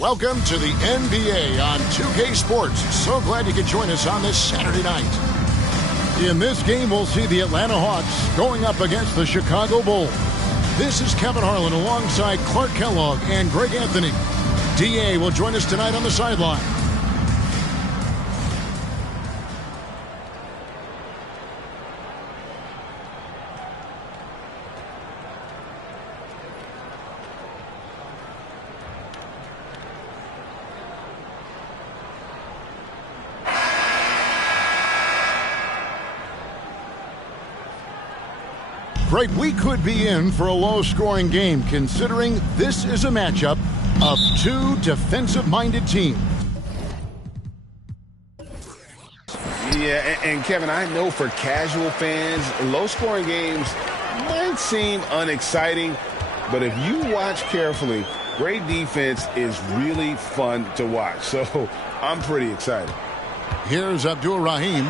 Welcome to the NBA on 2K Sports. So glad you could join us on this Saturday night. In this game, we'll see the Atlanta Hawks going up against the Chicago Bulls. This is Kevin Harlan alongside Clark Kellogg and Greg Anthony. DA will join us tonight on the sideline. Greg, we could be in for a low-scoring game, considering this is a matchup of two defensive-minded teams. Yeah, and Kevin, I know for casual fans, low-scoring games might seem unexciting, but if you watch carefully, great defense is really fun to watch. So I'm pretty excited. Here's Abdul-Rahim,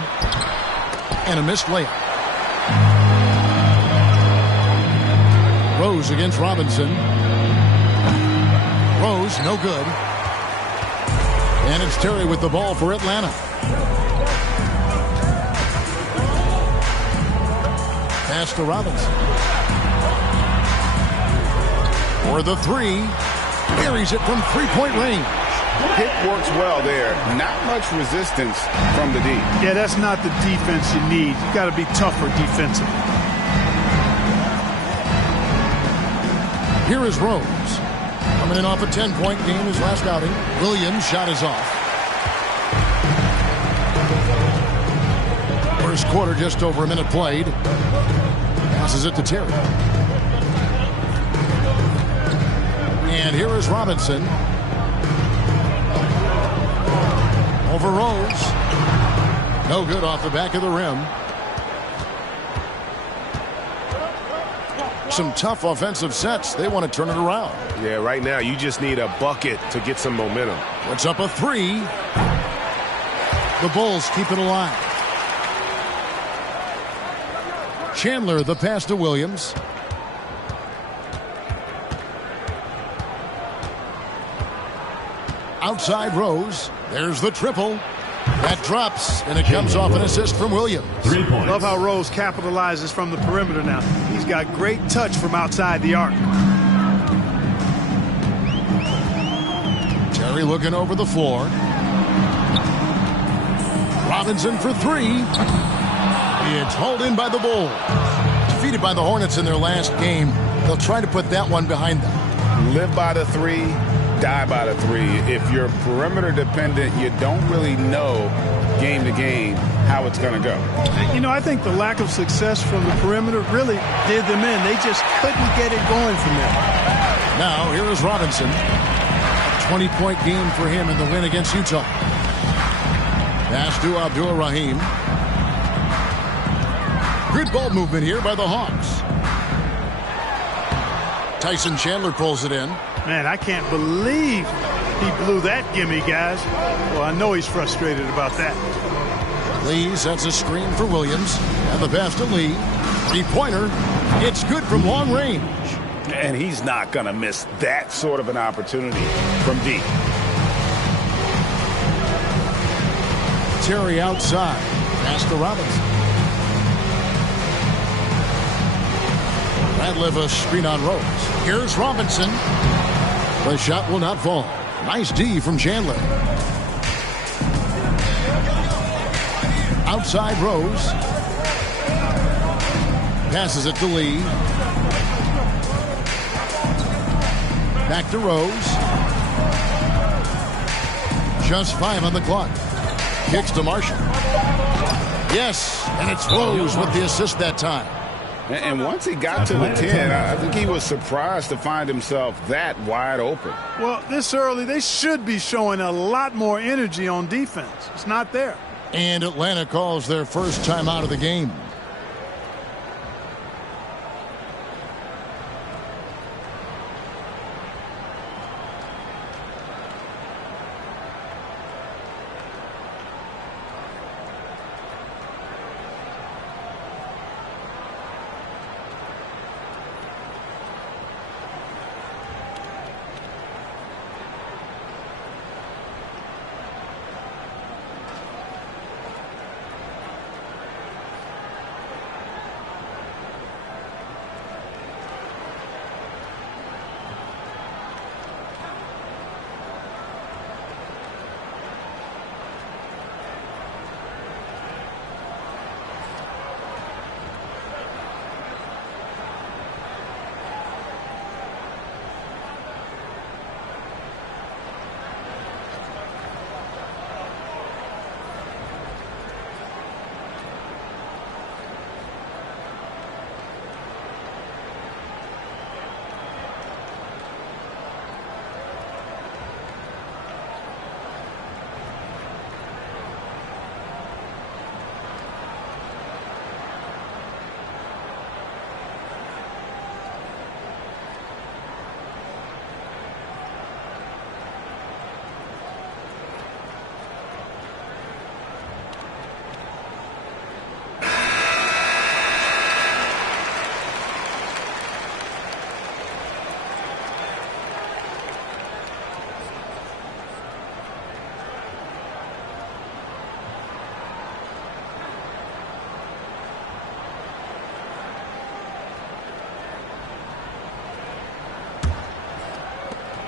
and a missed layup. Rose against Robinson. Rose, no good. And it's Terry with the ball for Atlanta. Pass to Robinson. For the three. Buries it from three-point range. Pick works well there. Not much resistance from the D. Yeah, that's not the defense you need. You got to be tougher defensively. Here is Rose. Coming in off a 10-point game his last outing. Williams' shot is off. First quarter, just over a minute played. Passes it to Terry. And here is Robinson. Over Rose. No good off the back of the rim. Some tough offensive sets. They want to turn it around. Yeah, right now you just need a bucket to get some momentum. Puts up a three. The Bulls keep it alive. Chandler, the pass to Williams. Outside Rose. There's the triple. That drops, and it comes off an assist from Williams. 3 points. Love how Rose capitalizes from the perimeter now. He's got great touch from outside the arc. Terry looking over the floor. Robinson for three. It's hauled in by the Bulls. Defeated by the Hornets in their last game. They'll try to put that one behind them. Live by the three, die by the three. If you're perimeter dependent, you don't really know game to game how it's going to go. You know, I think the lack of success from the perimeter really did them in. They just couldn't get it going from there. Now, here is Robinson. A 20-point game for him in the win against Utah. Pass to Abdul-Rahim. Good ball movement here by the Hawks. Tyson Chandler pulls it in. Man, I can't believe he blew that gimme, guys. Well, I know he's frustrated about that. Lee sets a screen for Williams. And the pass to Lee. Three-pointer. It's good from long range. And he's not going to miss that sort of an opportunity from deep. Terry outside. Pass to Robinson. Radliff a screen on Rose. Here's Robinson. The shot will not fall. Nice D from Chandler. Outside Rose. Passes it to Lee. Back to Rose. Just 5 on the clock. Kicks to Marshall. Yes, and it's Rose with the assist that time. And once he got to the 10, I think he was surprised to find himself that wide open. Well, this early, they should be showing a lot more energy on defense. It's not there. And Atlanta calls their first time out of the game.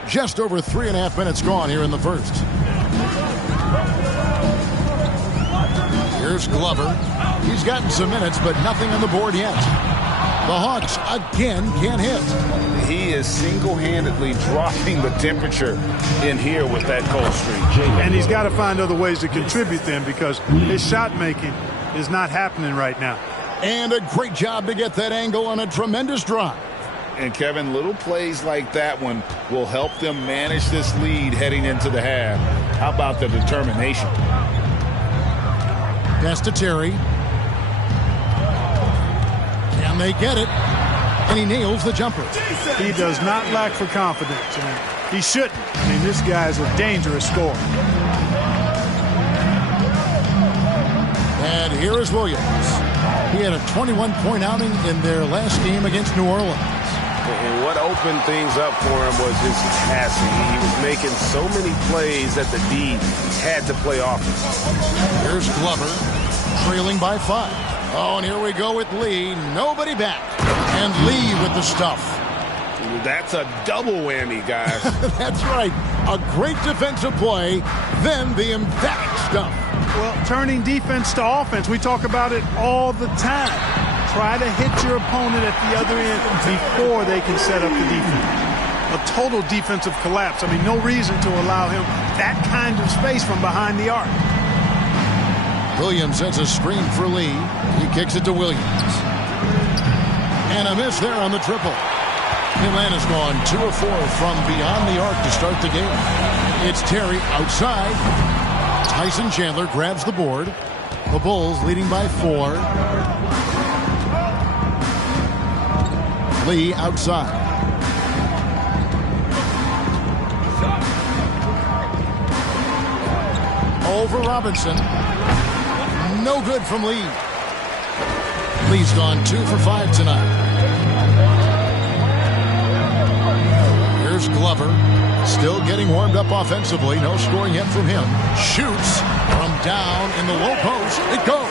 Just over 3.5 minutes gone here in the first. Here's Glover. He's gotten some minutes, but nothing on the board yet. The Hawks again can't hit. He is single-handedly dropping the temperature in here with that cold streak. And he's got to find other ways to contribute then, because his shot making is not happening right now. And a great job to get that angle on a tremendous drive. And Kevin, little plays like that one will help them manage this lead heading into the half. How about the determination? Pass to Terry. And they get it. And he nails the jumper. He does not lack for confidence. And he shouldn't. I mean, this guy is a dangerous scorer. And here is Williams. He had a 21-point outing in their last game against New Orleans. And what opened things up for him was his passing. He was making so many plays that the D had to play offense. Here's Glover, trailing by 5. Oh, and here we go with Lee. Nobody back. And Lee with the stuff. That's a double whammy, guys. That's right. A great defensive play, then the emphatic stuff. Well, turning defense to offense, we talk about it all the time. Try to hit your opponent at the other end before they can set up the defense. A total defensive collapse. I mean, no reason to allow him that kind of space from behind the arc. Williams sets a screen for Lee. He kicks it to Williams. And a miss there on the triple. Atlanta's gone 2 of 4 from beyond the arc to start the game. It's Terry outside. Tyson Chandler grabs the board. The Bulls leading by 4. Lee outside. Over Robinson. No good from Lee. Lee's gone 2 for 5 tonight. Here's Glover. Still getting warmed up offensively. No scoring yet from him. Shoots from down in the low post. It goes.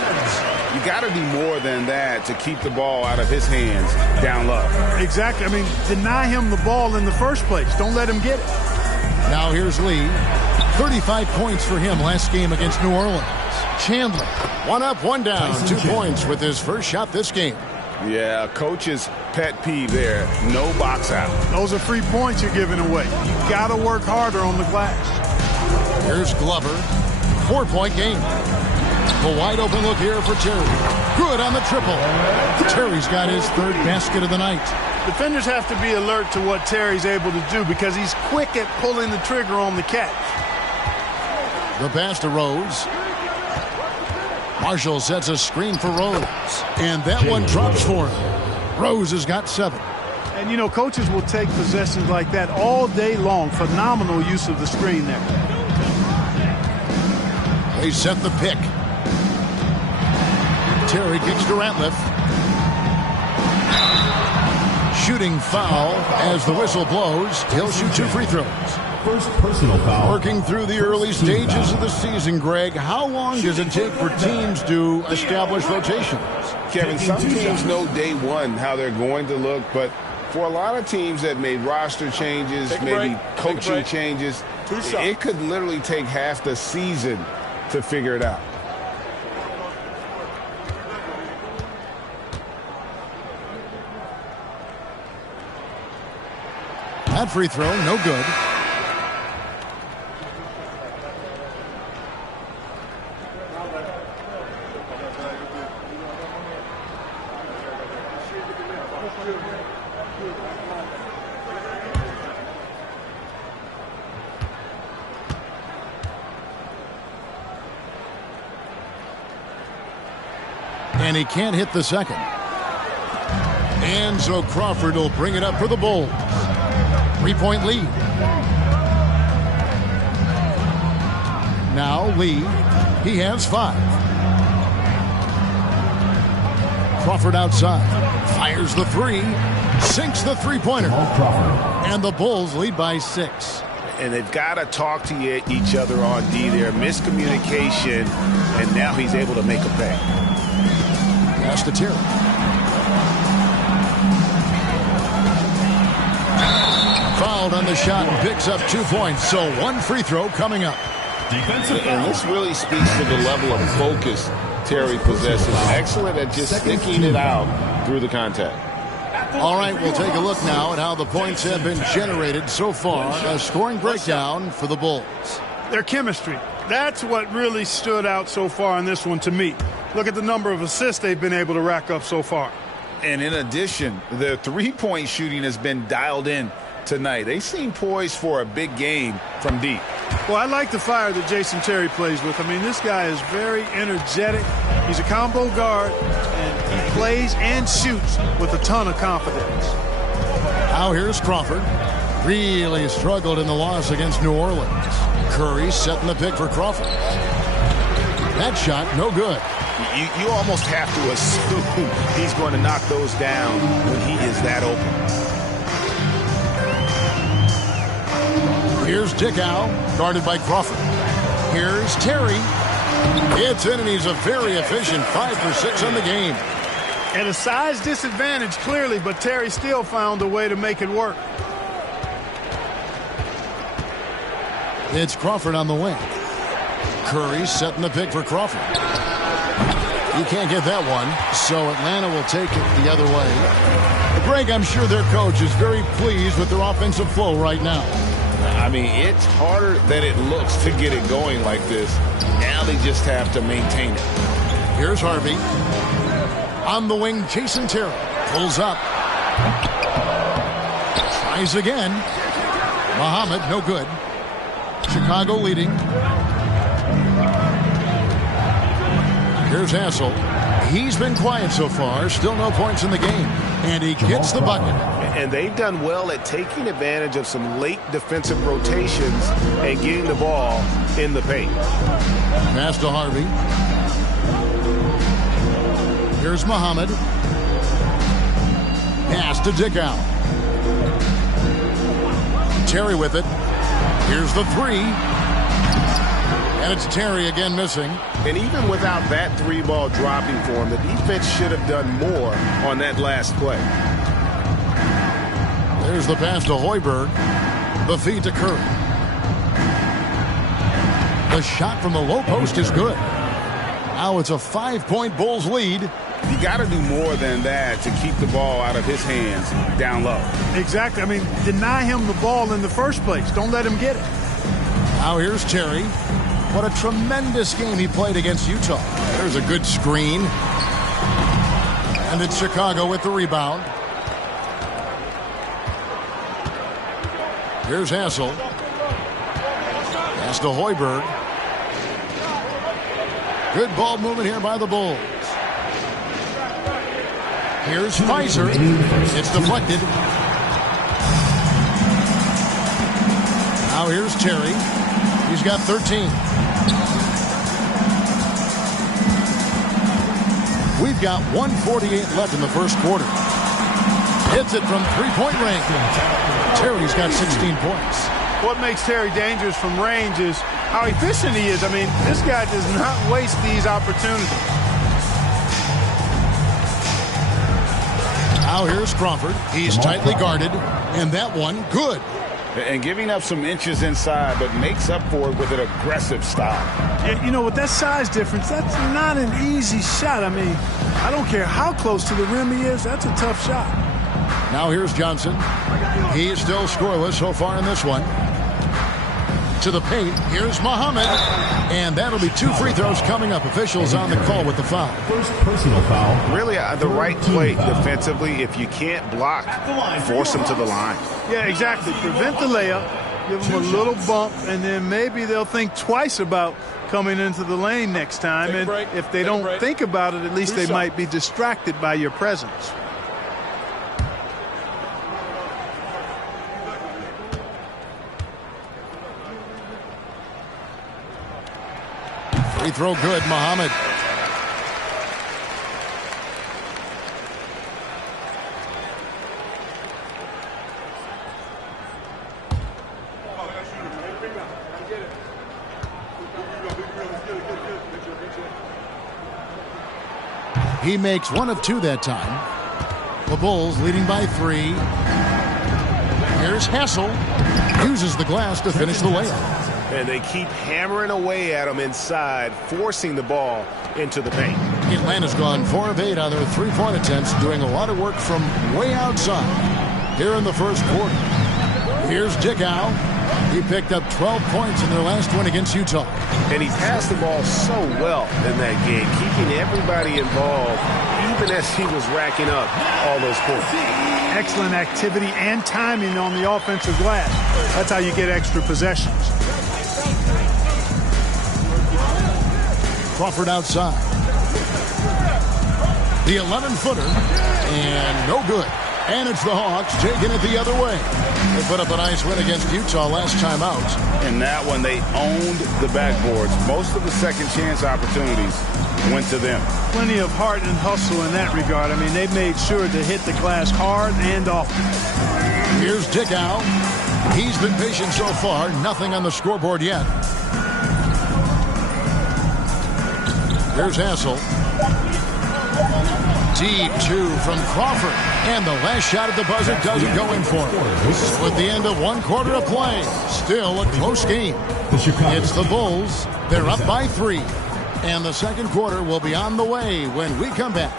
You got to do more than that to keep the ball out of his hands down low. Exactly. I mean, deny him the ball in the first place. Don't let him get it. Now here's Lee. 35 points for him last game against New Orleans. Chandler, 1 up, 1 down, 2 points with his first shot this game. Yeah, coach's pet peeve there. No box out. Those are free points you're giving away. You got to work harder on the glass. Here's Glover. 4-point game. A wide open look here for Terry. Good on the triple. Terry's got his 3rd basket of the night. Defenders have to be alert to what Terry's able to do because he's quick at pulling the trigger on the catch. The pass to Rose. Marshall sets a screen for Rose. And that one drops for him. Rose has got 7. And, you know, coaches will take possessions like that all day long. Phenomenal use of the screen there. They set the pick. Terry kicks to Ratliff. Shooting foul as the whistle blows. He'll shoot 2 free throws. First personal foul. Working through the early stages of the season, Greg, how long does it take for teams to establish rotations? Kevin, some teams know day one how they're going to look, but for a lot of teams that made roster changes, maybe coaching changes, it could literally take half the season to figure it out. That free throw, no good. And he can't hit the second. And so Crawford will bring it up for the Bulls. 3-point lead. Now Lee, he has 5. Crawford outside, fires the 3, sinks the 3-pointer. And the Bulls lead by 6. And they've got to talk to each other on D there. Miscommunication, and now he's able to make a pay. Pass to Terry. Foul fouled on the shot and picks up 2 points. So one free throw coming up. And this really speaks to the level of focus Terry possesses. Excellent at just sticking it out through the contact. All right, we'll take a look now at how the points have been generated so far. A scoring breakdown for the Bulls. Their chemistry. That's what really stood out so far in this one to me. Look at the number of assists they've been able to rack up so far. And in addition, their three-point shooting has been dialed in tonight. They seem poised for a big game from deep. Well, I like the fire that Jason Terry plays with. I mean, this guy is very energetic. He's a combo guard, and he plays and shoots with a ton of confidence. Now here's Crawford. Really struggled in the loss against New Orleans. Curry setting the pick for Crawford. That shot, no good. You almost have to assume he's going to knock those down when he is that open. Here's Dickow, guarded by Crawford. Here's Terry. It's in, and he's a very efficient 5 for 6 on the game. At a size disadvantage, clearly, but Terry still found a way to make it work. It's Crawford on the wing. Curry setting the pick for Crawford. You can't get that one, so Atlanta will take it the other way. Greg, I'm sure their coach is very pleased with their offensive flow right now. I mean, it's harder than it looks to get it going like this. Now they just have to maintain it. Here's Harvey. On the wing, Jason Terry pulls up. Tries again. Muhammad, no good. Chicago leading. Here's Hassel. He's been quiet so far. Still no points in the game. And he gets the bucket. And they've done well at taking advantage of some late defensive rotations and getting the ball in the paint. Pass to Harvey. Here's Muhammad. Pass to Dickow. Terry with it. Here's the three. And it's Terry again missing. And even without that three ball dropping for him, the defense should have done more on that last play. There's the pass to Hoiberg. The feed to Curry. The shot from the low post is good. Now it's a 5-point Bulls lead. You got to do more than that to keep the ball out of his hands down low. Exactly. I mean, deny him the ball in the first place. Don't let him get it. Now here's Terry. What a tremendous game he played against Utah. There's a good screen. And it's Chicago with the rebound. Here's Hassel. Pass to Hoiberg. Good ball movement here by the Bulls. Here's Fizer. It's deflected. Now here's Terry. He's got 13. We've got 1:48 left in the first quarter. Hits it from three-point range. Terry's got 16 points. What makes Terry dangerous from range is how efficient he is. I mean, this guy does not waste these opportunities. Now here's Crawford. He's tightly guarded. And that one, good. And giving up some inches inside, but makes up for it with an aggressive style. And, you know, with that size difference, that's not an easy shot. I mean, I don't care how close to the rim he is. That's a tough shot. Now here's Johnson. He is still scoreless so far in this one. To the paint. Here's Muhammad. And that'll be 2 free throws coming up. Officials on the call with the foul. First personal foul. Really the right play defensively. If you can't block, force them to the line. Yeah, exactly. Prevent the layup. Give them a little bump. And then maybe they'll think twice about coming into the lane next time. And if they don't think about it, at least they might be distracted by your presence. Free throw good, Muhammad. He makes 1 of 2 that time. The Bulls leading by 3. Here's Hassel. Uses the glass to finish the layup. And they keep hammering away at him inside, forcing the ball into the paint. Atlanta's gone 4 of 8 on their three-point attempts, doing a lot of work from way outside here in the first quarter. Here's Dickow. He picked up 12 points in their last win against Utah. And he passed the ball so well in that game, keeping everybody involved, even as he was racking up all those points. Excellent activity and timing on the offensive glass. That's how you get extra possessions. Crawford outside. The 11-footer, and no good. And it's the Hawks taking it the other way. They put up a nice win against Utah last time out. In that one, they owned the backboards. Most of the second chance opportunities went to them. Plenty of heart and hustle in that regard. I mean, they made sure to hit the glass hard and often. Here's Dickow. He's been patient so far. Nothing on the scoreboard yet. Here's Hassel. Deep 2 from Crawford. And the last shot at the buzzer doesn't go in for him. So at the end of 1 quarter of play, still a close game. It's the Bulls. They're up by 3. And the second quarter will be on the way when we come back.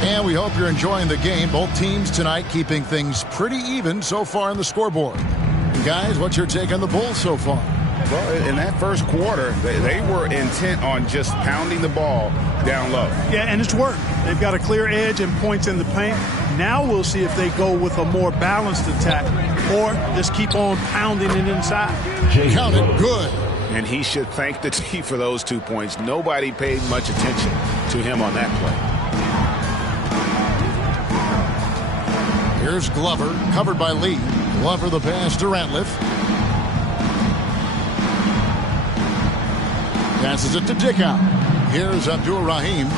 And we hope you're enjoying the game. Both teams tonight keeping things pretty even so far in the scoreboard. And guys, what's your take on the Bulls so far? Well, in that first quarter, they were intent on just pounding the ball down low. Yeah, and it's worked. They've got a clear edge and points in the paint. Now we'll see if they go with a more balanced attack or just keep on pounding it inside. Count it good. And he should thank the team for those 2 points. Nobody paid much attention to him on that play. Here's Glover, covered by Lee. Glover the pass to Ratliff. Passes it to Dickow. Here's Abdur-Rahim.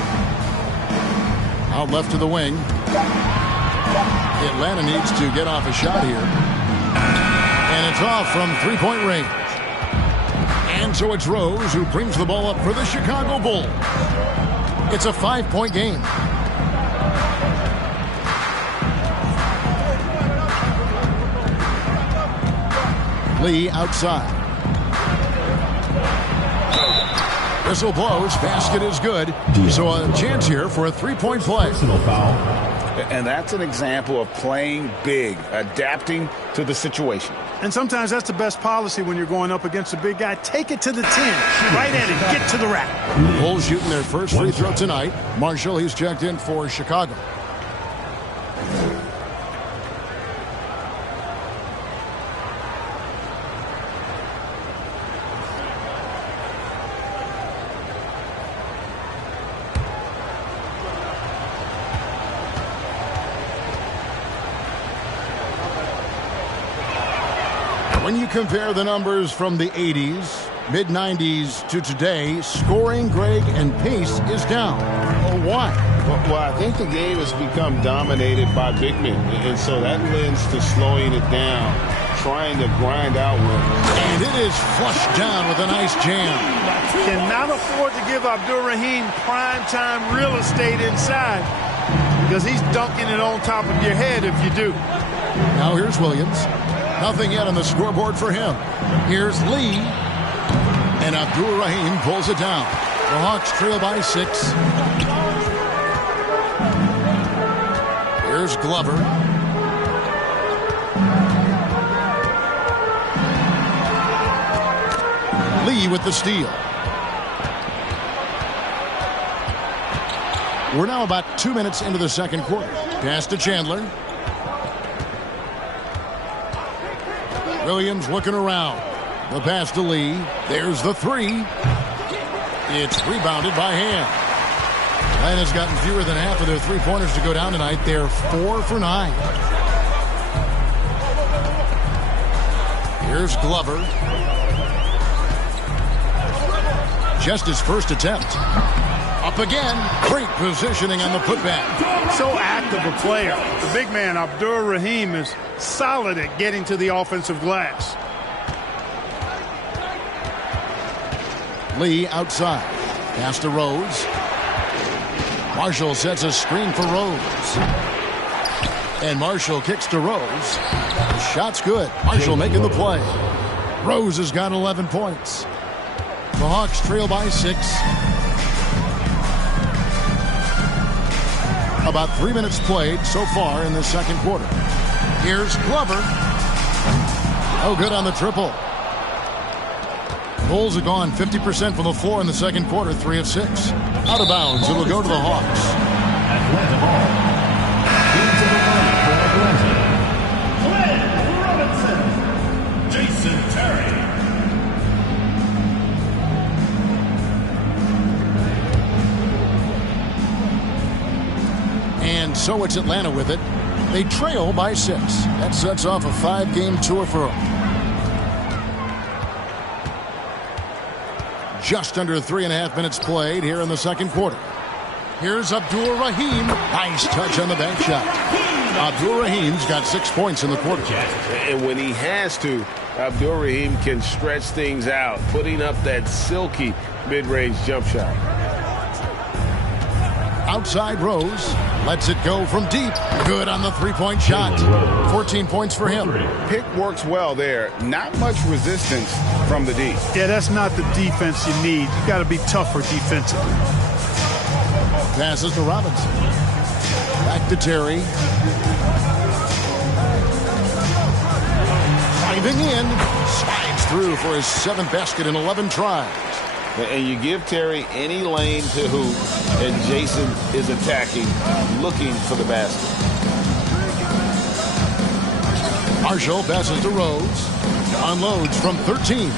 Out left to the wing. Atlanta needs to get off a shot here. And it's off from three-point range. And so it's Rose who brings the ball up for the Chicago Bulls. It's a 5-point game. Lee outside. Whistle blows. Basket is good. So a chance here for a three-point play. And that's an example of playing big, adapting to the situation. And sometimes that's the best policy when you're going up against a big guy. Take it to the 10. Right at it. Get to the rack. Bulls shooting their first free throw tonight. Marshall, he's checked in for Chicago. When you compare the numbers from the 80s, mid-90s to today, scoring, Greg, and pace is down. Well, why? Well, I think the game has become dominated by big men, and so that lends to slowing it down, trying to grind out with. And it is flushed down with a nice jam. Cannot afford to give Abdur-Rahim prime-time real estate inside because he's dunking it on top of your head if you do. Now here's Williams. Nothing yet on the scoreboard for him. Here's Lee. And Abdur-Rahim pulls it down. The Hawks trail by 6. Here's Glover. Lee with the steal. We're now about 2 minutes into the second quarter. Pass to Chandler. Williams looking around. The pass to Lee. There's the 3. It's rebounded by Hand. Atlanta's gotten fewer than half of their three-pointers to go down tonight. They're 4 for 9. Here's Glover. Just his first attempt. Up again. Great positioning on the putback. So active a player. The big man, Abdur Rahim, is solid at getting to the offensive glass. Lee outside. Pass to Rose. Marshall sets a screen for Rose. And Marshall kicks to Rose. The shot's good. Marshall making the play. Rose has got 11 points. The Hawks trail by 6. About 3 minutes played so far in the second quarter. Here's Glover. Oh, good on the triple. Bulls have gone 50% from the floor in the second quarter, 3 of 6. Out of bounds, it'll go to the Hawks. Atlanta ball. Into the line for Atlanta. Clint Robinson. Jason Terry. And so it's Atlanta with it. They trail by 6. That sets off a 5-game tour for them. Just under 3.5 minutes played here in the second quarter. Here's Abdur Rahim. Nice touch on the bank shot. Abdur Rahim's got 6 points in the quarter. And when he has to, Abdur Rahim can stretch things out, putting up that silky mid-range jump shot. Outside Rose. Lets it go from deep. Good on the 3-point shot. 14 points for him. Pick works well there. Not much resistance from the D. Yeah, that's not the defense you need. You got to be tougher defensively. Passes to Robinson. Back to Terry. Diving in. Slides through for his 7th basket in 11 tries. And you give Terry any lane to hoop, and Jason is attacking, looking for the basket. Marshall passes to Rose. Unloads from 13.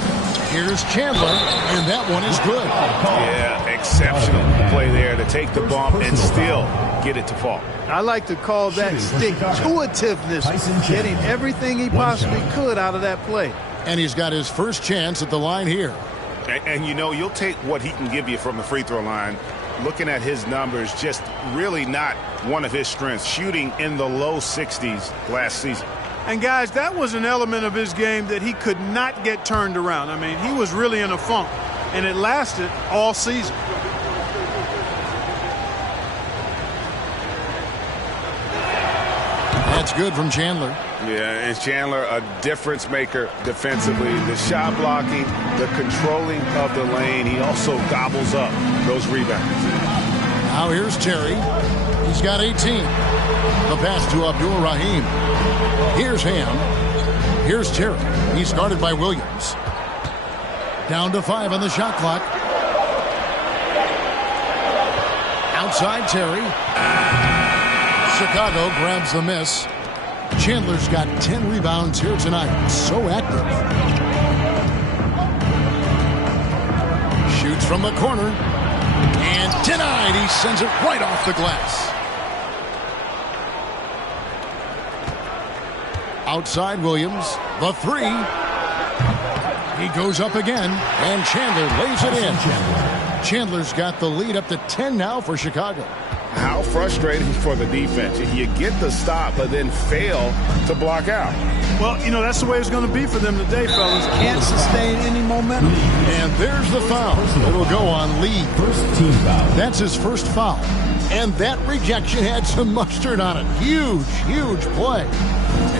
Here's Chandler, and that one is good. Yeah, exceptional play there to take the bump and still get it to fall. I like to call that stick-to-itiveness, getting everything he possibly could out of that play. And he's got his first chance at the line here. And you know, you'll take what he can give you from the free throw line. Looking at his numbers, just really not one of his strengths. Shooting in the low 60s last season. And, guys, that was an element of his game that he could not get turned around. I mean, he was really in a funk, and it lasted all season. That's good from Chandler. Yeah, and Chandler, a difference maker defensively. The shot blocking, the controlling of the lane. He also gobbles up those rebounds. Now here's Terry. He's got 18. The pass to Abdur Rahim. Here's Ham. Here's Terry. He's guarded by Williams. Down to 5 on the shot clock. Outside Terry. Chicago grabs the miss. Chandler's got 10 rebounds here tonight. So active. Shoots from the corner. And denied. He sends it right off the glass. Outside Williams. The 3. He goes up again. And Chandler lays it in. Chandler's got the lead up to 10 now for Chicago. How frustrating for the defense. You get the stop, but then fail to block out. Well, you know, that's the way it's going to be for them today, fellas. Can't sustain any momentum. And there's the foul. It'll go on Lee. First team foul. That's his first foul. And that rejection had some mustard on it. Huge, huge play.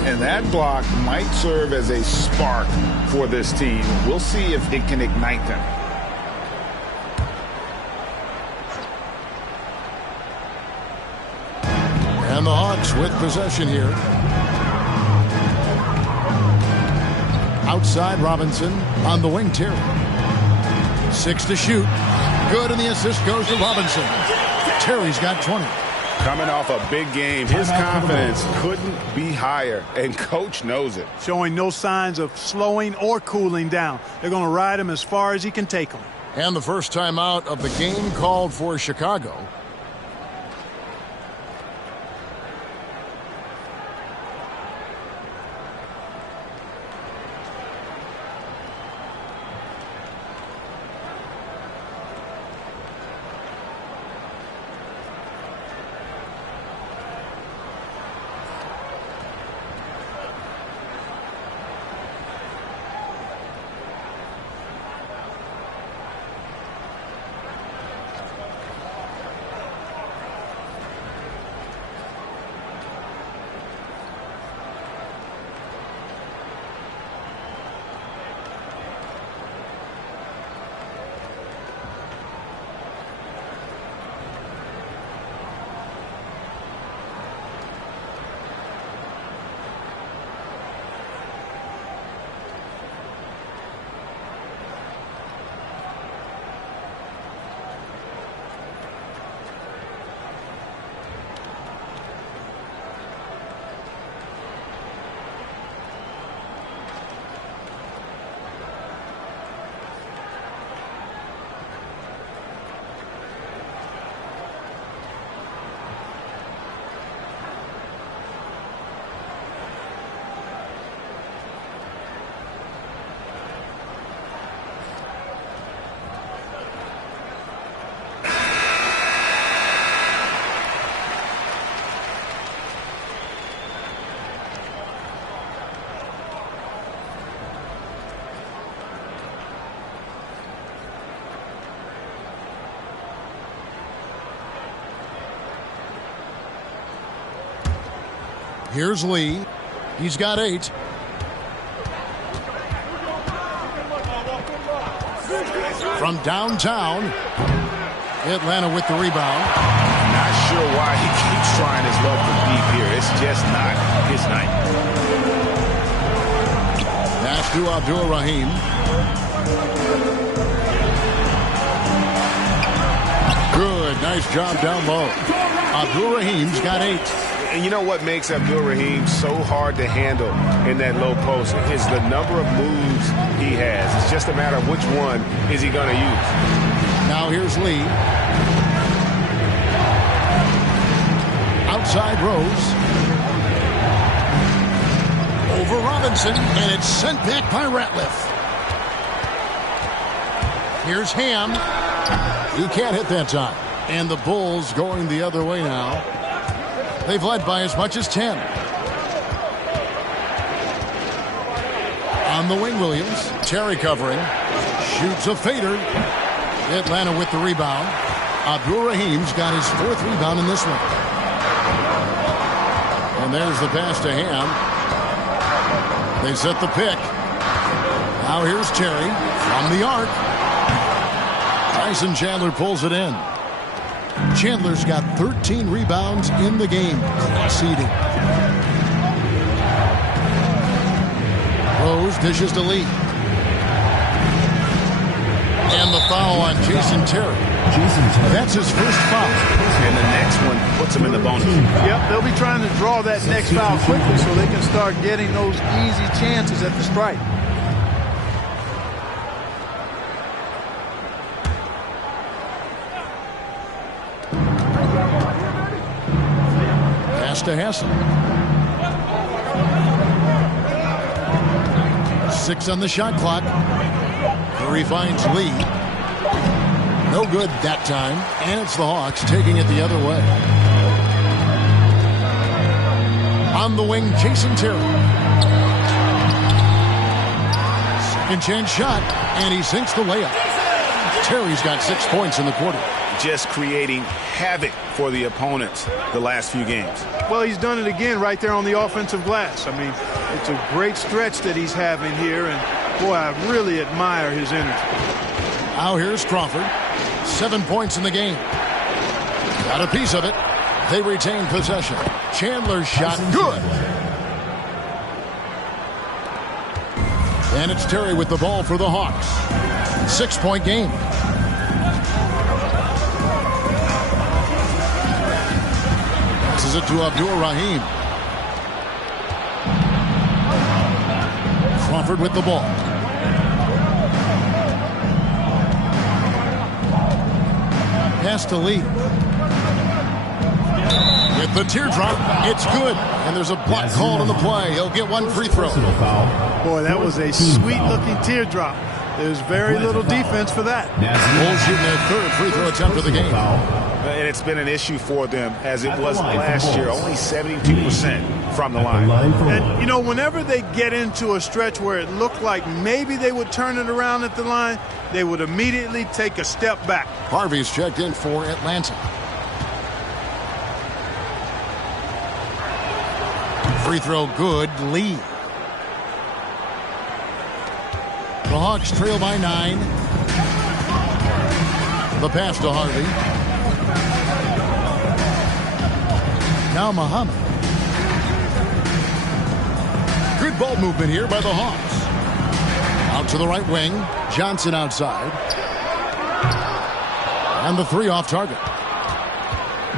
And that block might serve as a spark for this team. We'll see if it can ignite them. And the Hawks with possession here. Outside Robinson. On the wing, Terry. 6 to shoot. Good, and the assist goes to Robinson. Terry's got 20. Coming off a big game, his confidence couldn't be higher, and coach knows it. Showing no signs of slowing or cooling down. They're going to ride him as far as he can take him. And the first time out of the game called for Chicago. Here's Lee. He's got 8. From downtown, Atlanta with the rebound. Not sure why he keeps trying his luck from deep here. It's just not his night. Pass to Abdur-Rahim. Good, nice job down low. Abdur-Rahim's got 8. And you know what makes Abdur-Rahim so hard to handle in that low post is the number of moves he has. It's just a matter of which one is he going to use. Now here's Lee. Outside Rose. Over Robinson, and it's sent back by Ratliff. Here's Ham. He can't hit that time. And the Bulls going the other way now. They've led by as much as 10. On the wing, Williams. Terry covering. Shoots a fader. Atlanta with the rebound. Abdur-Rahim's got his 4th rebound in this one. And there's the pass to Ham. They set the pick. Now here's Terry from the arc. Tyson Chandler pulls it in. Chandler's got 13 rebounds in the game. Conceding. Rose dishes to Lee. And the foul on Jason Terry. That's his first foul. And the next one puts him in the bonus. Yep, they'll be trying to draw that next foul quickly so they can start getting those easy chances at the strike. Pass to Hassan. 6 on the shot clock. Curry finds Lee. No good that time. And it's the Hawks taking it the other way. On the wing, Jason Terry. Second chance shot. And he sinks the layup. Terry's got 6 points in the quarter. Just creating havoc for the opponents the last few games. Well, he's done it again right there on the offensive glass. I mean, it's a great stretch that he's having here, and boy, I really admire his energy. Now here's Crawford. 7 points in the game. Got a piece of it. They retain possession. Chandler's shot good. And it's Terry with the ball for the Hawks. 6-point game. Passes it to Abdur-Rahim. Crawford with the ball. Pass to Lee. With the teardrop, it's good. And there's a block called on the play. He'll get 1 free throw. Boy, that was a sweet-looking teardrop. There's very little defense for that. Bulls shooting their 3rd free throw attempt of the game. And it's been an issue for them as it was last year. Only 72% from the line. And, you know, whenever they get into a stretch where it looked like maybe they would turn it around at the line, they would immediately take a step back. Harvey's checked in for Atlanta. Free throw good. Lee. The Hawks trail by 9. The pass to Harvey. Now Muhammad. Good ball movement here by the Hawks. Out to the right wing. Johnson outside. And the 3 off target.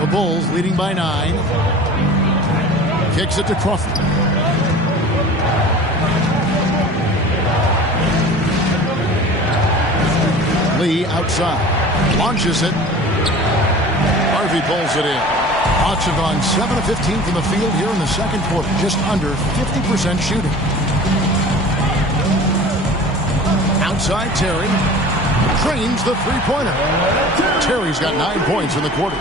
The Bulls leading by 9. Kicks it to Crawford. Lee outside. Launches it. Harvey pulls it in. Hawks have gone 7 of 15 from the field here in the second quarter. Just under 50% shooting. Outside Terry. Drains the three-pointer. Terry's got 9 points in the quarter.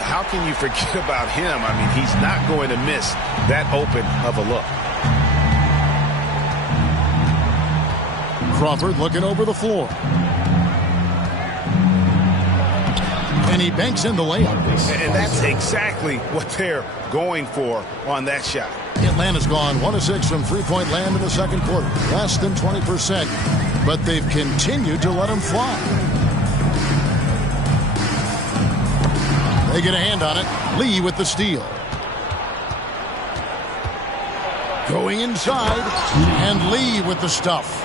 How can you forget about him? I mean, he's not going to miss that open of a look. Crawford looking over the floor. And he banks in the layup. And that's exactly what they're going for on that shot. Atlanta's gone 1 of 6 from three-point land in the second quarter. Less than 20%, but they've continued to let them fly. They get a hand on it. Lee with the steal. Going inside, and Lee with the stuff.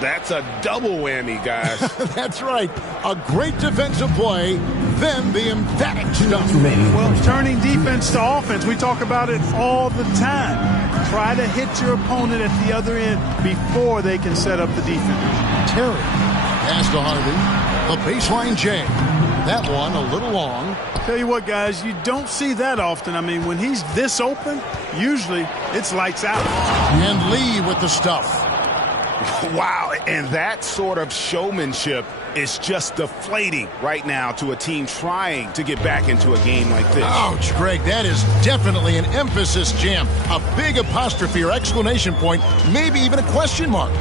That's a double whammy, guys. That's right. A great defensive play, then the emphatic stuff. Well, turning defense to offense, we talk about it all the time. Try to hit your opponent at the other end before they can set up the defense. Terry pass to Harvey. The baseline J. That one a little long. Tell you what, guys, you don't see that often. I mean, when he's this open, usually it's lights out. And Lee with the stuff. Wow, and that sort of showmanship is just deflating right now to a team trying to get back into a game like this. Ouch, Greg, that is definitely an emphasis jam. A big apostrophe or exclamation point, maybe even a question mark.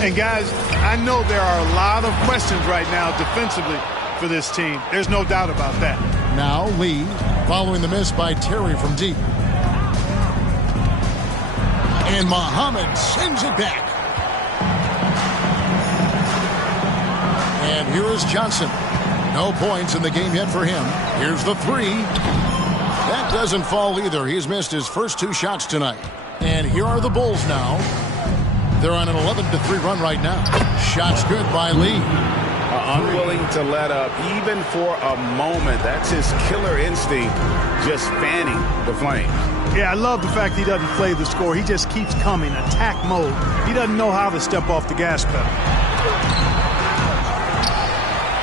And guys, I know there are a lot of questions right now defensively for this team. There's no doubt about that. Now Lee, following the miss by Terry from deep. And Muhammad sends it back. And here is Johnson. No points in the game yet for him. Here's the three. That doesn't fall either. He's missed his first 2 shots tonight. And here are the Bulls now. They're on an 11-3 run right now. Shots good by Lee. Unwilling to let up even for a moment. That's his killer instinct, just fanning the flames. Yeah, I love the fact he doesn't play the score. He just keeps coming, attack mode. He doesn't know how to step off the gas pedal.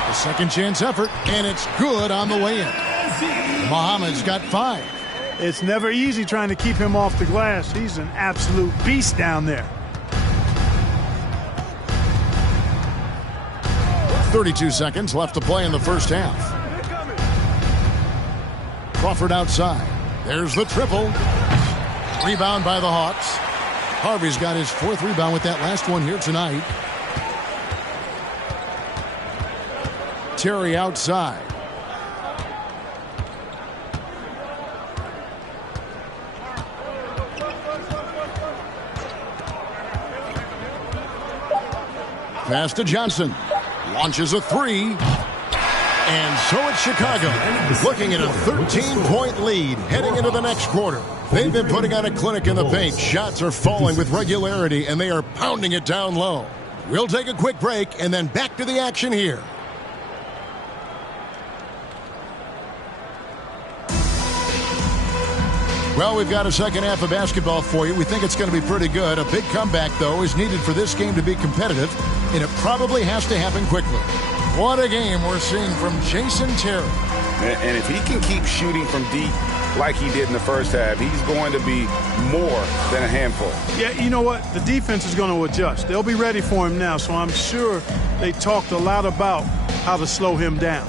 The second chance effort, and it's good on the way in. Muhammad's got 5. It's never easy trying to keep him off the glass. He's an absolute beast down there. 32 seconds left to play in the first half. Crawford outside. There's the triple. Rebound by the Hawks. Harvey's got his 4th rebound with that last one here tonight. Terry outside. Pass to Johnson. Launches a 3. And so it's Chicago looking at a 13-point lead heading into the next quarter. They've been putting on a clinic in the paint. Shots are falling with regularity, and they are pounding it down low. We'll take a quick break and then back to the action here. Well, we've got a second half of basketball for you. We think it's going to be pretty good. A big comeback, though, is needed for this game to be competitive, and it probably has to happen quickly. What a game we're seeing from Jason Terry. And if he can keep shooting from deep like he did in the first half, he's going to be more than a handful. Yeah, you know what? The defense is going to adjust. They'll be ready for him now, so I'm sure they talked a lot about how to slow him down.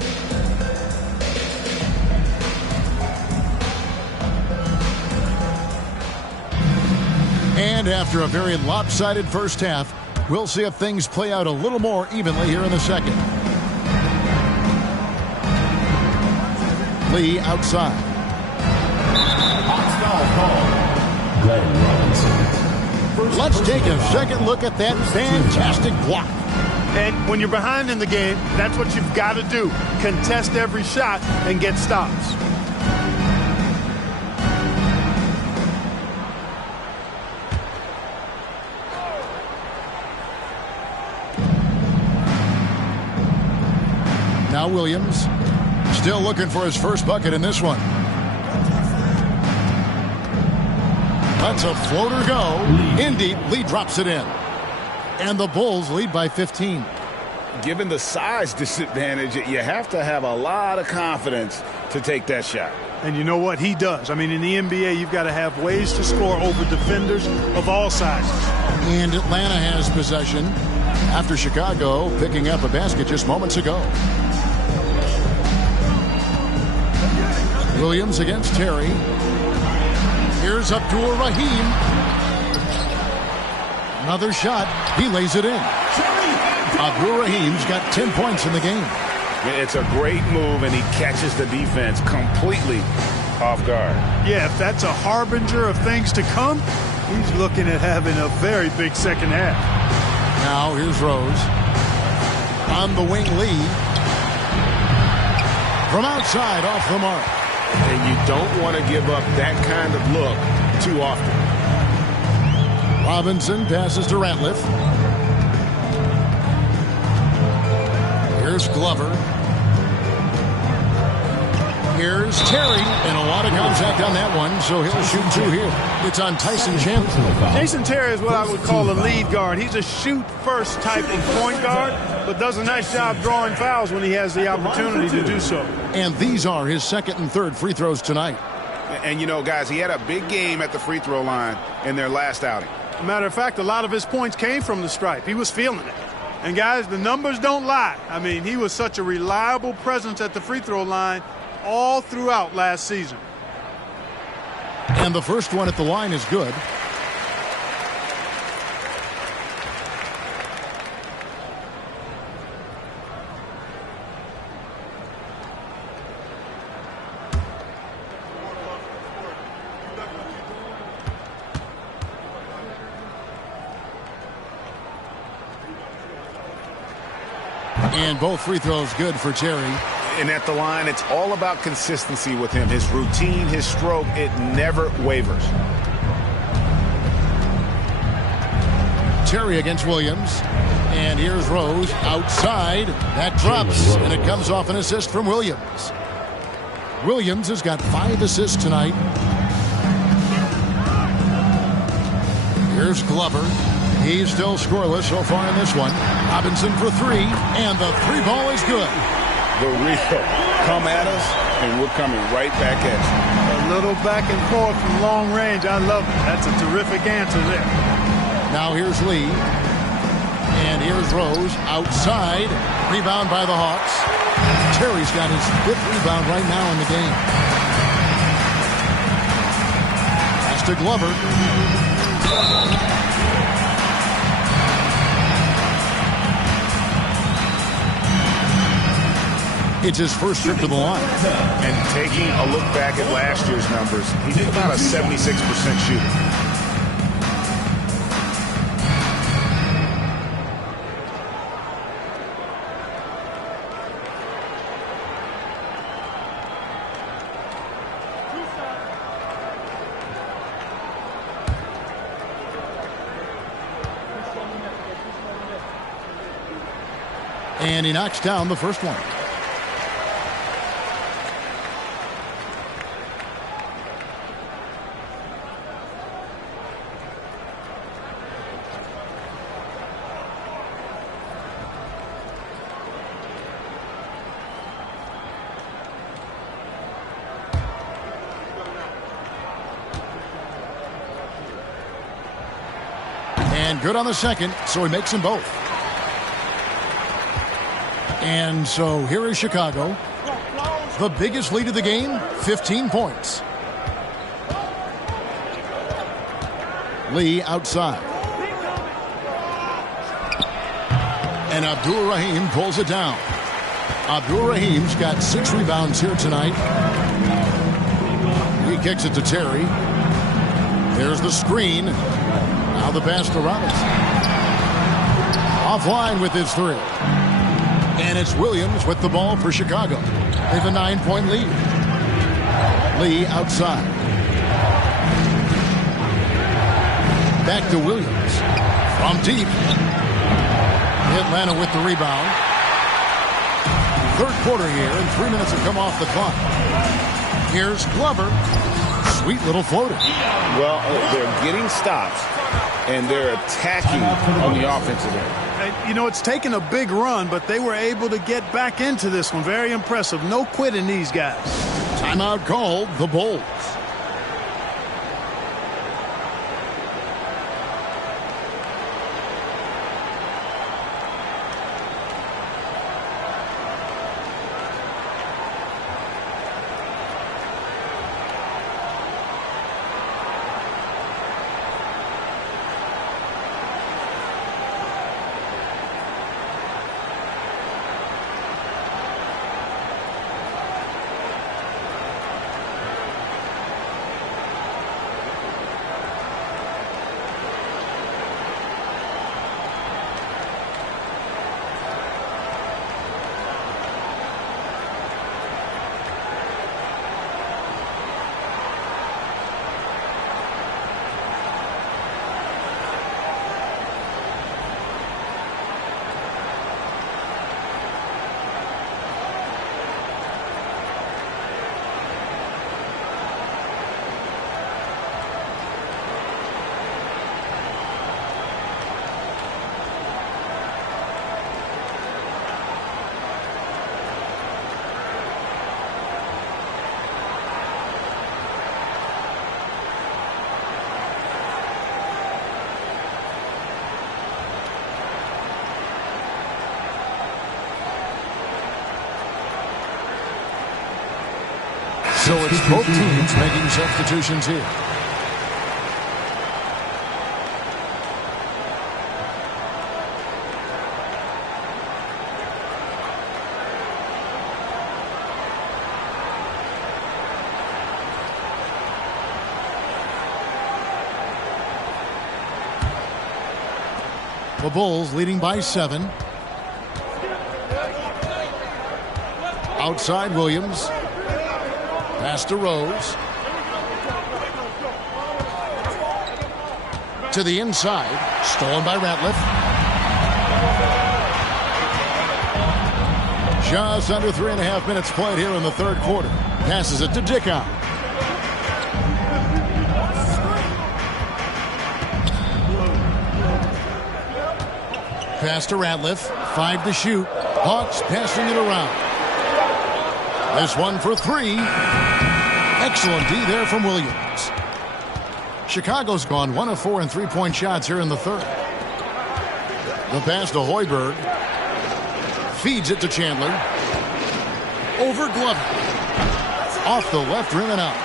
And after a very lopsided first half, we'll see if things play out a little more evenly here in the second. Lee outside. Let's take a second look at that fantastic block. And when you're behind in the game, that's what you've got to do. Contest every shot and get stops. Now Williams still looking for his first bucket in this one. Lets a floater go. In deep, Lee drops it in. And the Bulls lead by 15. Given the size disadvantage, you have to have a lot of confidence to take that shot. And you know what? He does. I mean, in the NBA, you've got to have ways to score over defenders of all sizes. And Atlanta has possession after Chicago picking up a basket just moments ago. Williams against Terry. Here's Abdul Rahim. Another shot. He lays it in. Abdul Rahim's got 10 points in the game. It's a great move, and he catches the defense completely off guard. Yeah, if that's a harbinger of things to come, he's looking at having a very big second half. Now here's Rose. On the wing, Lee. From outside, off the mark. And you don't want to give up that kind of look too often. Robinson passes to Ratliff. Here's Glover. Here's Terry, and a lot of contact on that one, so he'll shoot two here. It's on Tyson Chandler. Jason Terry is what I would call a lead guard. He's a shoot-first type of point guard, but does a nice job drawing fouls when he has the opportunity to do so. And these are his second and third free throws tonight. And, you know, guys, he had a big game at the free throw line in their last outing. Matter of fact, a lot of his points came from the stripe. He was feeling it. And, guys, the numbers don't lie. I mean, he was such a reliable presence at the free throw line all throughout last season. And the first one at the line is good. And both free throws good for Terry. And at the line, it's all about consistency with him. His routine, his stroke, it never wavers. Terry against Williams. And here's Rose outside. That drops, and it comes off an assist from Williams. Williams has got 5 assists tonight. Here's Glover. He's still scoreless so far in this one. Robinson for 3, and the 3 ball is good. The real come at us, and we're coming right back at you. A little back and forth from long range. I love it. That's a terrific answer there. Now here's Lee. And here's Rose outside. Rebound by the Hawks. Terry's got his 5th rebound right now in the game. Pass to Glover. It's his first trip to the line. And taking a look back at last year's numbers, he's about a 76% shooter. And he knocks down the first one. And good on the second, so he makes them both. And so here is Chicago. The biggest lead of the game, 15 points. Lee outside. And Abdur-Rahim pulls it down. Abdur-Rahim's got 6 rebounds here tonight. He kicks it to Terry. There's the screen. Now the pass to Robinson. Offline with his 3. And it's Williams with the ball for Chicago. They have a 9-point lead. Lee outside. Back to Williams. From deep. Atlanta with the rebound. 3rd quarter here, and 3 minutes have come off the clock. Here's Glover. Sweet little floater. Well, they're getting stops, and they're attacking on the offensive end. You know, it's taken a big run, but they were able to get back into this one. Very impressive. No quitting these guys. Timeout called, the Bulls. So it's both teams making substitutions here. The Bulls leading by 7. Outside Williams. Pass to Rose. To the inside. Stolen by Ratliff. Just under 3.5 minutes played here in the third quarter. Passes it to Dickow. Pass to Ratliff. 5 to shoot. Hawks passing it around. This one for 3. Excellent D there from Williams. Chicago's gone 1 of 4 in three-point shots here in the third. The pass to Hoiberg. Feeds it to Chandler. Over Glover. Off the left rim and out.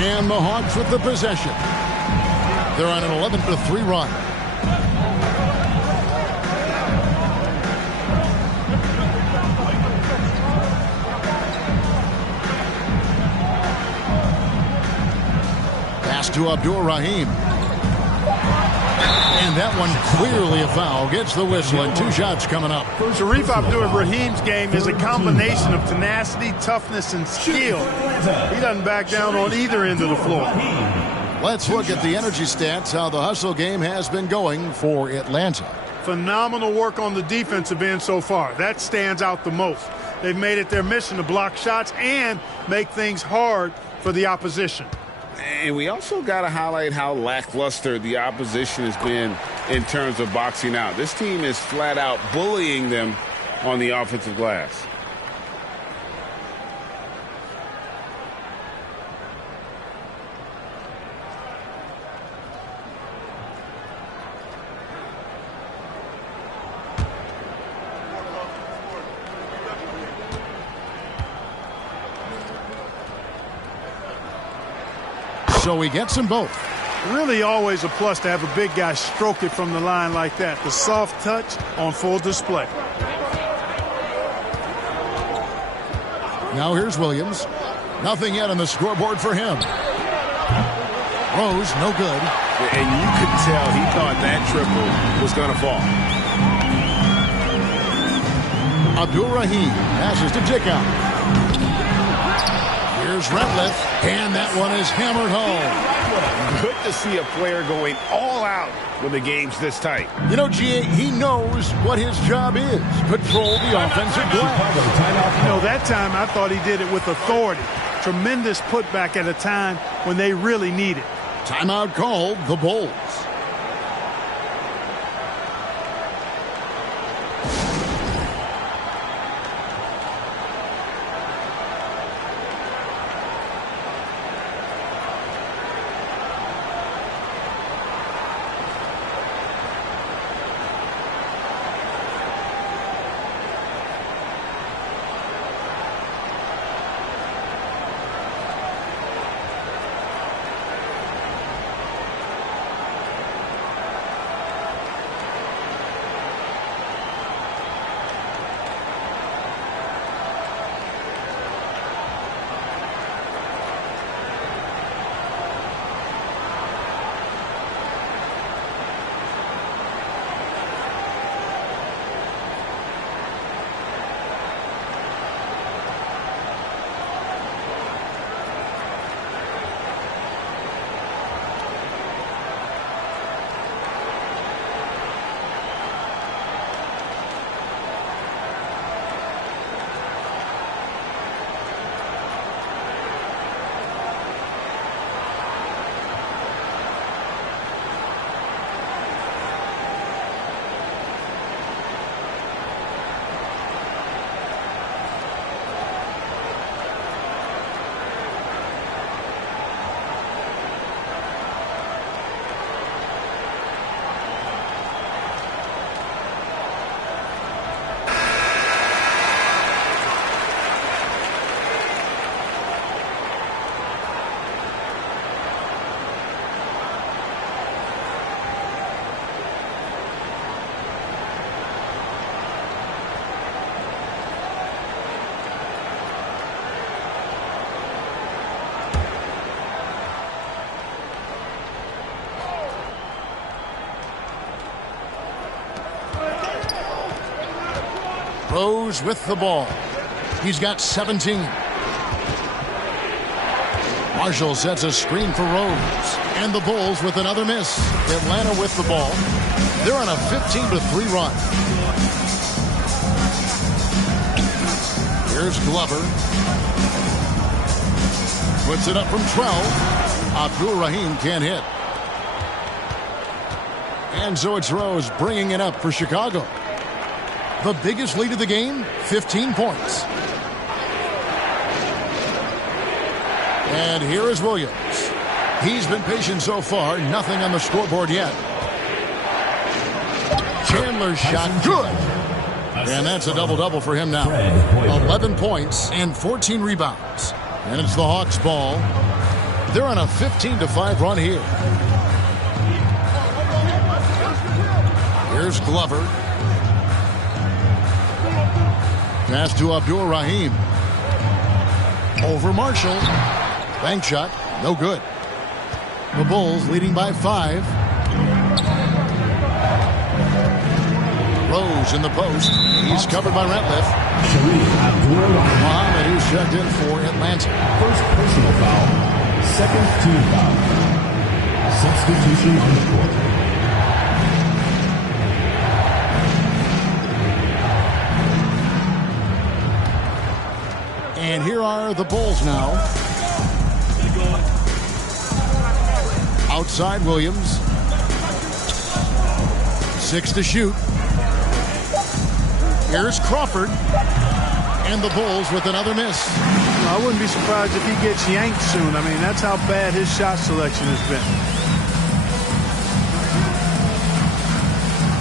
And the Hawks with the possession. They're on an 11-3 run. To Abdur-Rahim. And that one clearly a foul. Gets the whistle and 2 shots coming up. Sharif Abdur-Rahim's game is a combination of tenacity, toughness, and skill. He doesn't back down on either end of the floor. Let's look at the energy stats, how the hustle game has been going for Atlanta. Phenomenal work on the defensive end so far. That stands out the most. They've made it their mission to block shots and make things hard for the opposition. And we also got to highlight how lackluster the opposition has been in terms of boxing out. This team is flat out bullying them on the offensive glass. So he gets them both. Really always a plus to have a big guy stroke it from the line like that. The soft touch on full display. Now here's Williams. Nothing yet on the scoreboard for him. Rose, no good. And you could tell he thought that triple was going to fall. Abdur-Rahim passes to Dickow. Here's Ratliff, and that one is hammered home. Good to see a player going all out when the game's this tight. You know, G.A., he knows what his job is. Control the offensive glass. You know, that time I thought he did it with authority. Tremendous putback at a time when they really need it. Timeout called, the Bulls. Rose with the ball. He's got 17. Marshall sets a screen for Rose. And the Bulls with another miss. Atlanta with the ball. They're on a 15-3 run. Here's Glover. Puts it up from 12. Abdul Rahim can't hit. And so it's Rose bringing it up for Chicago. The biggest lead of the game, 15 points. And here is Williams. He's been patient so far. Nothing on the scoreboard yet. Chandler's shot, good. And that's a double-double for him now. 11 points and 14 rebounds. And it's the Hawks' ball. They're on a 15-5 run here. Here's Glover. Pass to Abdul Rahim. Over Marshall. Bank shot, no good. The Bulls leading by 5. Rose in the post. He's covered by Ratliff. Muhammad, who's checked in for Atlanta. First personal foul. Second team foul. Substitution on the court. And here are the Bulls now. Outside Williams. 6 to shoot. Here's Crawford. And the Bulls with another miss. I wouldn't be surprised if he gets yanked soon. I mean, that's how bad his shot selection has been.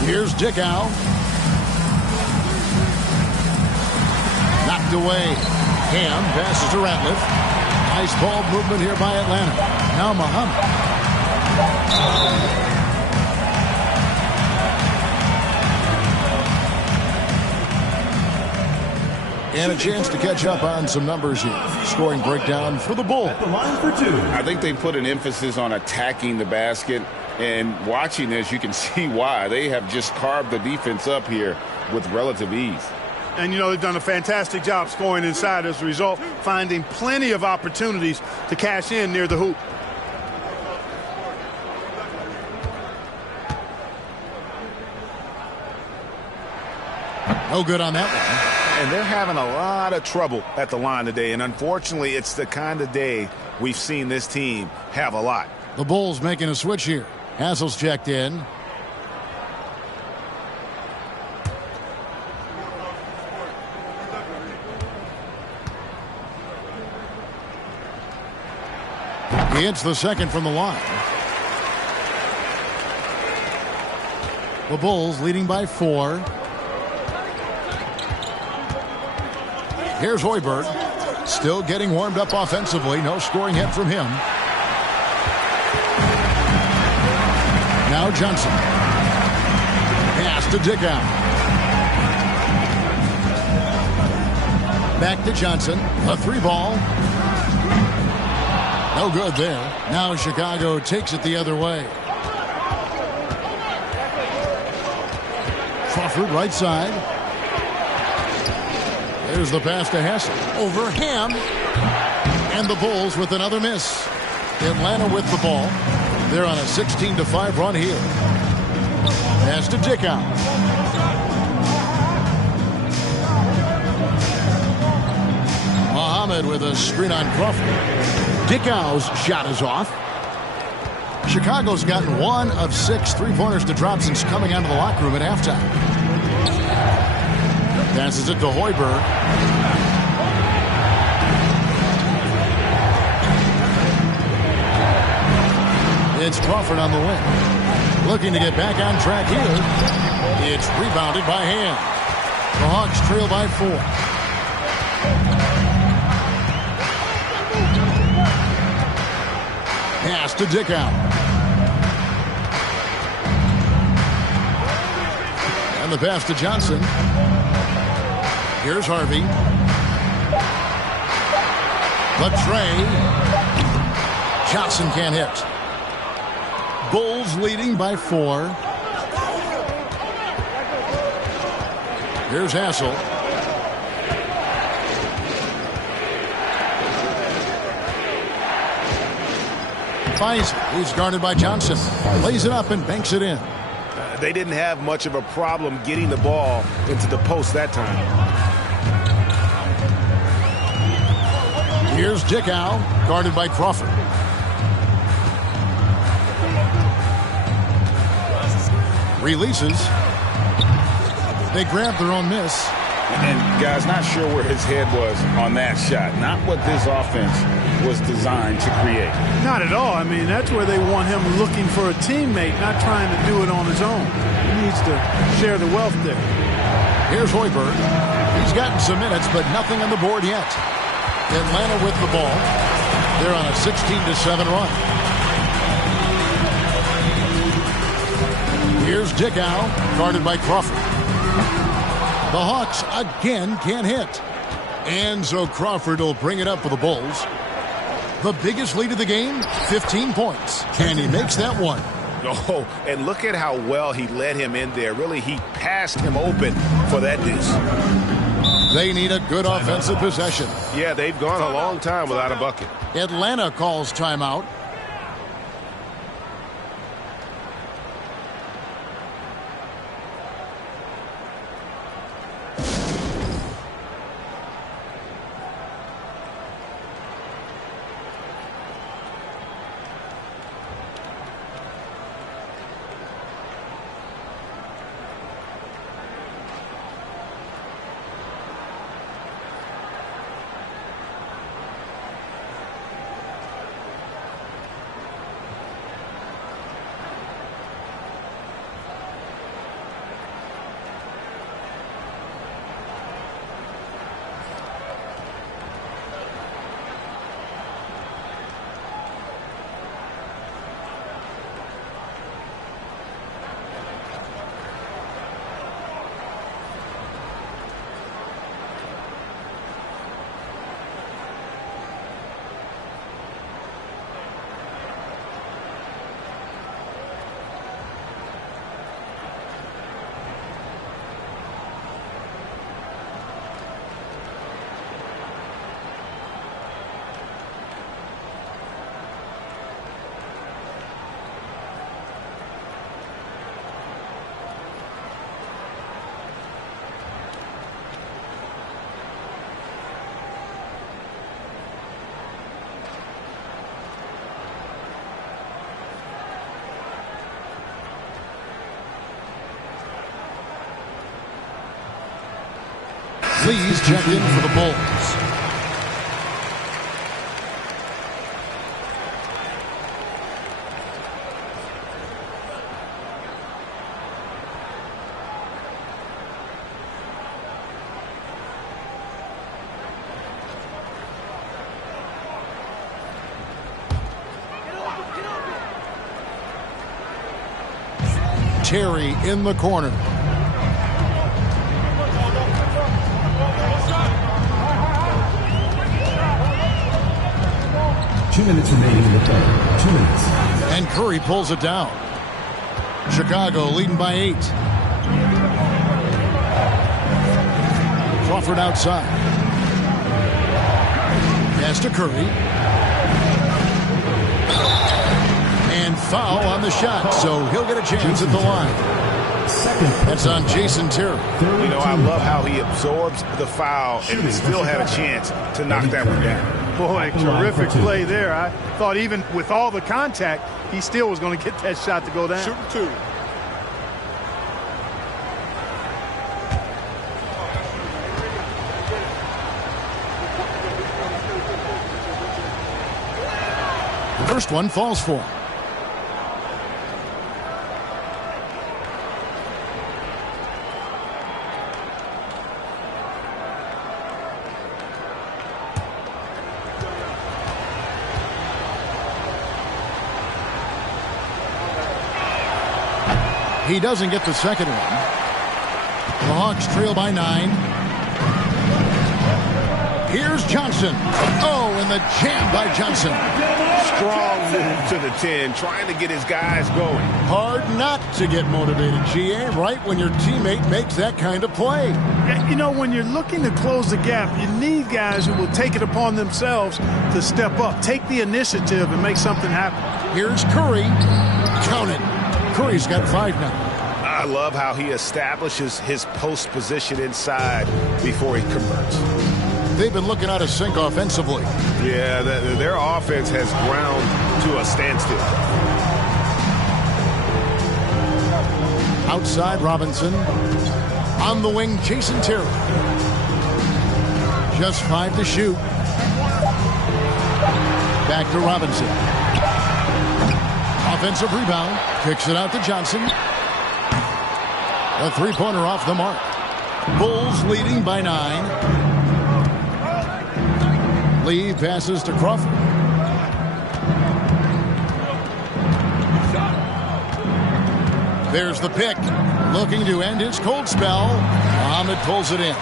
Here's Dickow. Knocked away. Ham passes to Ratliff. Nice ball movement here by Atlanta. Now Muhammad. And a chance to catch up on some numbers here. Scoring breakdown for the Bulls. At the line for 2. I think they put an emphasis on attacking the basket. And watching this, you can see why. They have just carved the defense up here with relative ease. And, you know, they've done a fantastic job scoring inside as a result, finding plenty of opportunities to cash in near the hoop. No good on that one. And they're having a lot of trouble at the line today. And unfortunately, it's the kind of day we've seen this team have a lot. The Bulls making a switch here. Hassel's checked in. He hits the second from the line. The Bulls leading by 4. Here's Hoiberg. Still getting warmed up offensively. No scoring hit from him. Now Johnson. Pass to Dickow. Back to Johnson. A 3-ball. No good there. Now Chicago takes it the other way. Crawford right side. There's the pass to Hassel. Over Ham. And the Bulls with another miss. Atlanta with the ball. They're on a 16-5 run here. Pass to Dickow. Muhammad with a screen on Crawford. Dickow's shot is off. Chicago's gotten 1 of 6 3-pointers to drop since coming out of the locker room at halftime. Passes it to Hoiberg. It's Crawford on the wing. Looking to get back on track here. It's rebounded by Ham. The Hawks trail by 4. Pass to Dickow. And the pass to Johnson. Here's Harvey. Latrey. Johnson can't hit. Bulls leading by 4. Here's Hassel. Isaac. He's guarded by Johnson. Lays it up and banks it in. They didn't have much of a problem getting the ball into the post that time. Here's Dickow, guarded by Crawford. Releases. They grab their own miss. And, guys, not sure where his head was on that shot. Not what this offense was designed to create. Not at all. I mean, that's where they want him looking for a teammate, not trying to do it on his own. He needs to share the wealth there. Here's Hoiberg. He's gotten some minutes, but nothing on the board yet. Atlanta with the ball. They're on a 16-7 run. Here's Dickow, guarded by Crawford. The Hawks again can't hit. And so Crawford will bring it up for the Bulls. The biggest lead of the game, 15 points. And he makes that one. Oh, and look at how well he led him in there. Really, he passed him open for that deuce. They need a good offensive possession. Yeah, they've gone a long time without a bucket. Atlanta calls timeout. Lee's checked in for the Bulls. Terry in the corner. Two minutes remaining in the third. 2 minutes. And Curry pulls it down. Chicago leading by 8. Crawford outside. Pass to Curry. And foul on the shot, so he'll get a chance at the line. That's on Jason Terry. You know, I love how he absorbs the foul and still had a chance to knock that one down. Boy, terrific play there. I thought even with all the contact, he still was going to get that shot to go down. Shooting two. The first one falls for him. He doesn't get the second one. The Hawks trail by 9. Here's Johnson. Oh, and the jam by Johnson. Strong move to the 10, trying to get his guys going. Hard not to get motivated, GA, right when your teammate makes that kind of play. Yeah, you know, when you're looking to close the gap, you need guys who will take it upon themselves to step up, take the initiative, and make something happen. Here's Curry. Count it. Curry's got 5 now. I love how he establishes his post position inside before he converts. They've been looking out of sync offensively. Yeah, their offense has ground to a standstill. Outside Robinson. On the wing, Jason Terry. Just 5 to shoot. Back to Robinson. Offensive rebound. Kicks it out to Johnson. A 3-pointer off the mark. Bulls leading by 9. Lee passes to Crawford. There's the pick. Looking to end his cold spell. Muhammad pulls it in.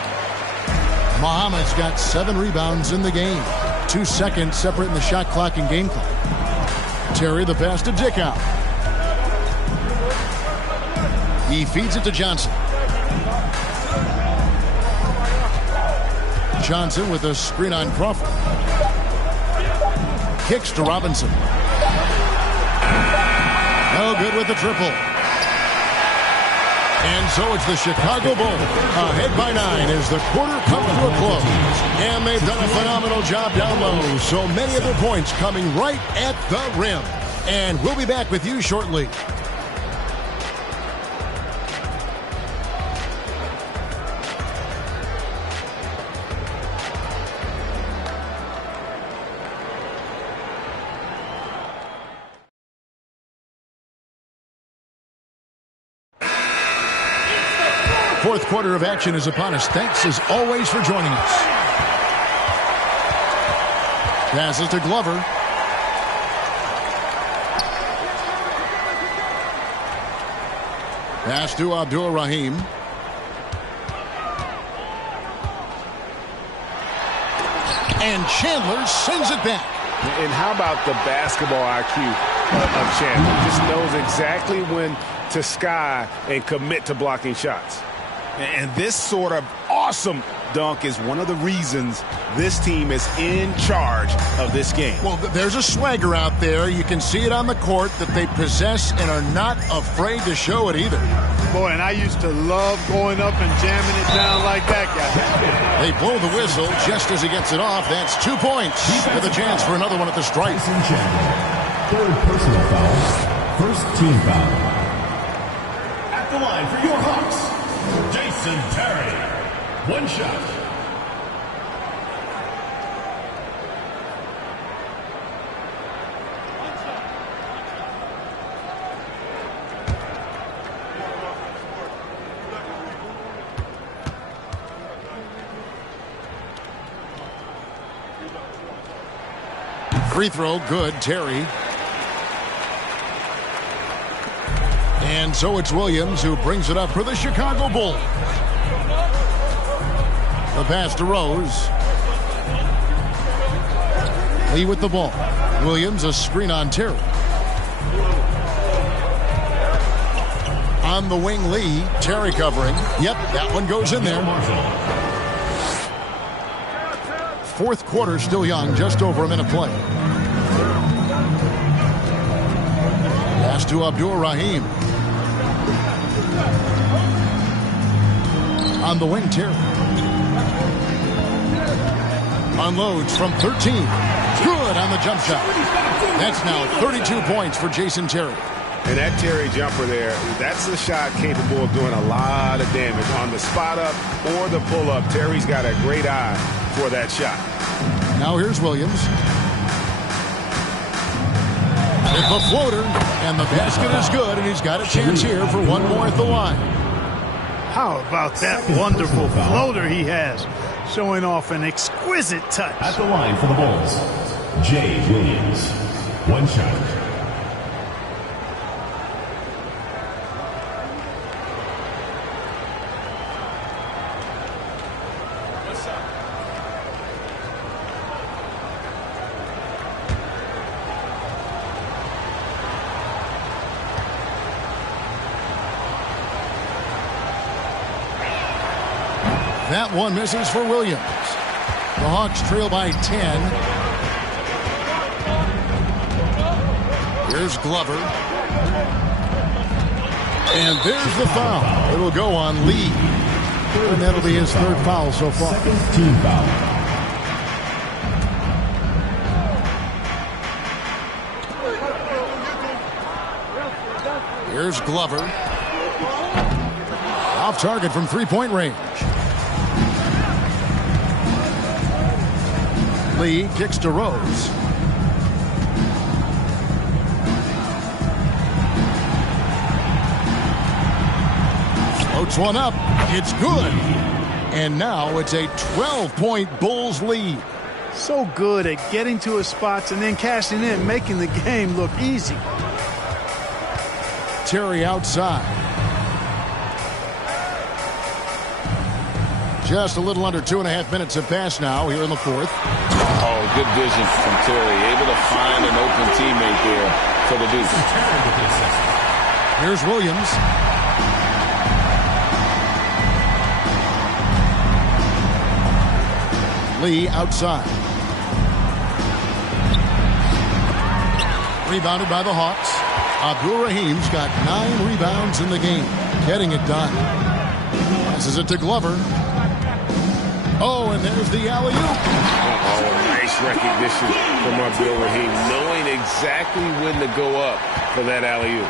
Muhammad's got 7 rebounds in the game. 2 seconds separating the shot clock and game clock. Terry the pass to Dickow. He feeds it to Johnson. Johnson with a screen on Crawford. Kicks to Robinson. No good with the triple. And so it's the Chicago Bulls ahead by 9 as the quarter comes to a close. And they've done a phenomenal job down low. So many of their points coming right at the rim. And we'll be back with you shortly. Fourth quarter of action is upon us. Thanks as always for joining us. Passes to Glover. Pass to Abdul-Rahim. And Chandler sends it back. And how about the basketball IQ of Chandler? Just knows exactly when to sky and commit to blocking shots. And this sort of awesome dunk is one of the reasons this team is in charge of this game. Well, there's a swagger out there. You can see it on the court that they possess and are not afraid to show it either. Boy, and I used to love going up and jamming it down like that guy. They blow the whistle just as he gets it off. That's 2 points with a chance for another one at the stripe. Third personal foul. First team foul. At the line for your Hawks, Jason Terry. 1 shot. Free throw, good, Terry. And so it's Williams who brings it up for the Chicago Bulls. The pass to Rose. Lee with the ball. Williams a screen on Terry. On the wing, Lee. Terry covering. Yep, that one goes in there. Fourth quarter still young, just over a minute play. Pass to Abdul-Rahim. On the wing, Terry. Unloads from 13. Good on the jump shot. That's now 32 points for Jason Terry. And that Terry jumper there, that's a shot capable of doing a lot of damage. On the spot up or the pull up, Terry's got a great eye for that shot. Now here's Williams. It's a floater, and the basket is good, and he's got a chance here for one more at the line. How about that wonderful floater he has, showing off an exquisite touch. At the line for the Bulls, Jay Williams. 1 shot. That one misses for Williams. The Hawks trail by 10. Here's Glover. And there's the foul. It'll go on Lee. And that'll be his third foul so far. Second team foul. Here's Glover. Off target from three-point range. Lee kicks to Rose. Floats one up. It's good. And now it's a 12-point Bulls lead. So good at getting to his spots and then cashing in, making the game look easy. Terry outside. Just a little under 2.5 minutes have passed now here in the fourth. Oh, good vision from Terry. Able to find an open teammate there for the Dukes. Here's Williams. Lee outside. Rebounded by the Hawks. Abdul Rahim's got 9 rebounds in the game. Getting it done. Passes it to Glover. Oh, and there's the alley-oop. Oh, nice recognition from Abdul Rahim, knowing exactly when to go up for that alley-oop.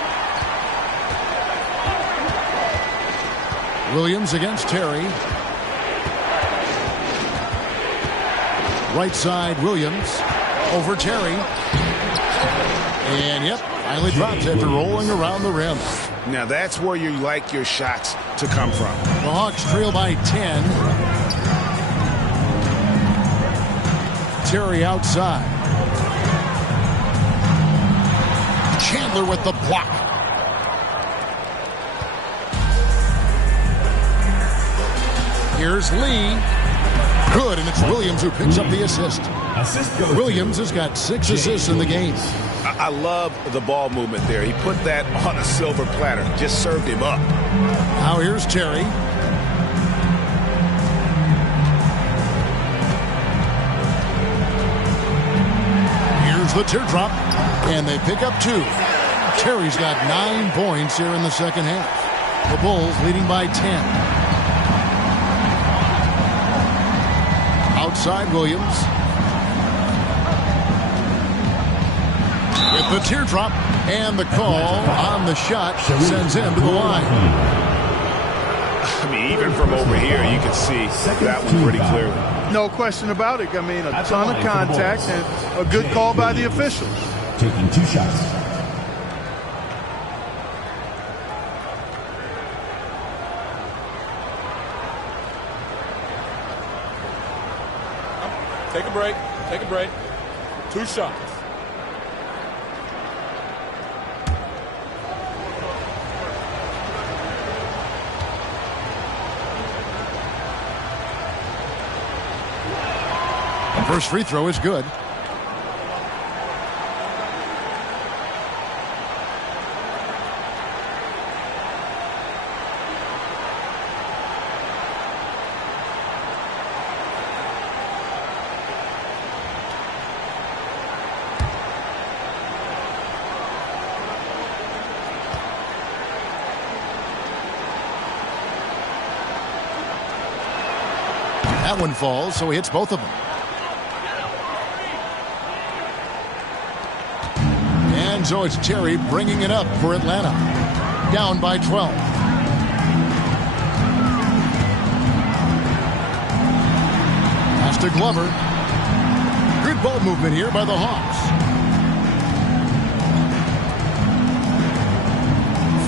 Williams against Terry. Right side, Williams. Over Terry. And, yep, finally drops after rolling around the rim. Now that's where you like your shots to come from. The Hawks trail by 10. Terry outside. Chandler with the block. Here's Lee. Good, and it's Williams who picks up the assist. Williams has got 6 assists in the game. I love the ball movement there. He put that on a silver platter. Just served him up. Now here's Terry. Here's the teardrop, and they pick up 2. Terry's got 9 points here in the second half. The Bulls leading by 10. Outside Williams. With the teardrop, and the call on the shot sends him to the line. I mean, even from over here, you can see that one pretty clearly. No question about it. I mean, a ton of contact and a good call by the official. Taking 2 shots. Take a break. Take a break. 2 shots. First free throw is good. That one falls, so he hits both of them. And so it's Terry bringing it up for Atlanta. Down by 12. Pass to Glover. Good ball movement here by the Hawks.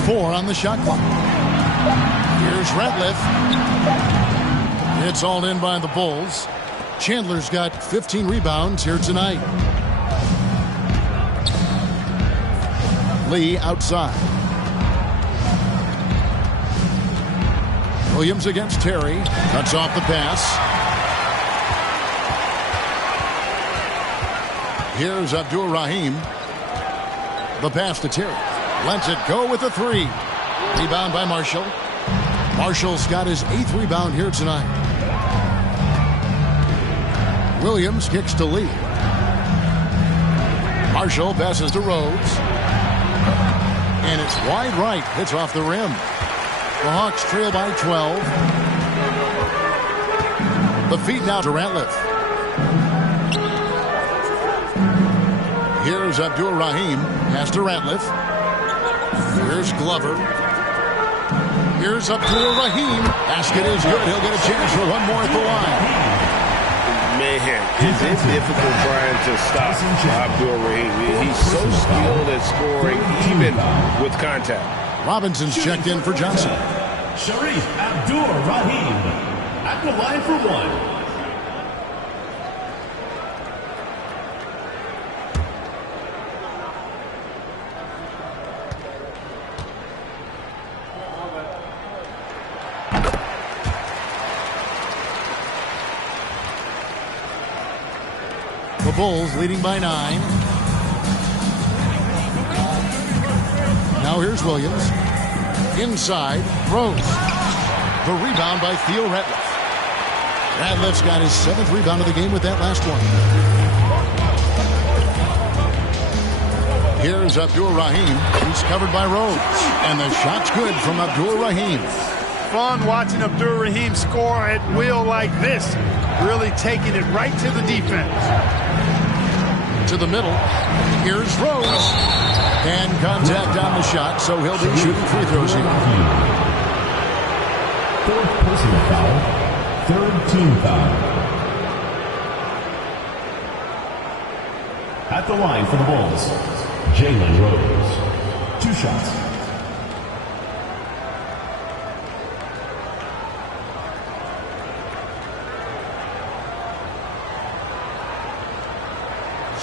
4 on the shot clock. Here's Ratliff. It's all in by the Bulls. Chandler's got 15 rebounds here tonight. Lee outside. Williams against Terry. Cuts off the pass. Here's Abdul Rahim. The pass to Terry. Lets it go with a 3. Rebound by Marshall. Marshall's got his 8th rebound here tonight. Williams kicks to Lee. Marshall passes to Rhodes. And it's wide right. Hits off the rim. The Hawks trail by 12. The feed now to Ratliff. Here's Abdul Rahim. Pass to Ratliff. Here's Glover. Here's Abdul Rahim. Basket is good. He'll get a chance for one more at the line. Man, is it difficult trying to stop Abdul Rahim? He's so skilled at scoring, even with contact. Robinson's checked in for Johnson. Sharif Abdur-Rahim at the line for one. The Bulls leading by 9. Now here's Williams. Inside, Rose. The rebound by Theo Ratliff. Ratliff's got his 7th rebound of the game with that last one. Here's Abdul Rahim. He's covered by Rose. And the shot's good from Abdul Rahim. Fun watching Abdul Rahim score at will like this. Really taking it right to the defense. To the middle. Here's Rose. And contact on the shot, so he'll be shooting free throws here. 4th personal foul. 3rd team foul. At the line for the Bulls, Jalen Rose. 2 shots.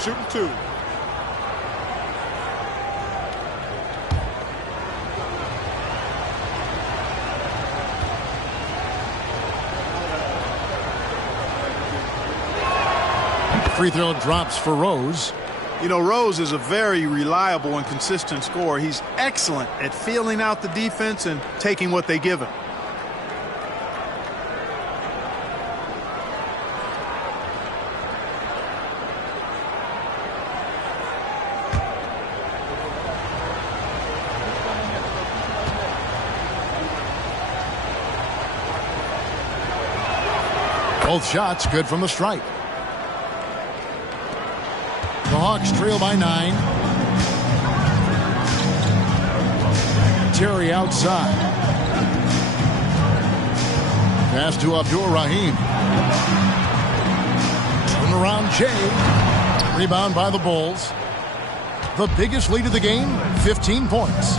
Shooting 2. Free throw drops for Rose. You know, Rose is a very reliable and consistent scorer. He's excellent at feeling out the defense and taking what they give him. Both shots good from the stripe. The Hawks trail by 9. Terry outside. Pass to Abdul Rahim. Turn around Jay. Rebound by the Bulls. The biggest lead of the game, 15 points.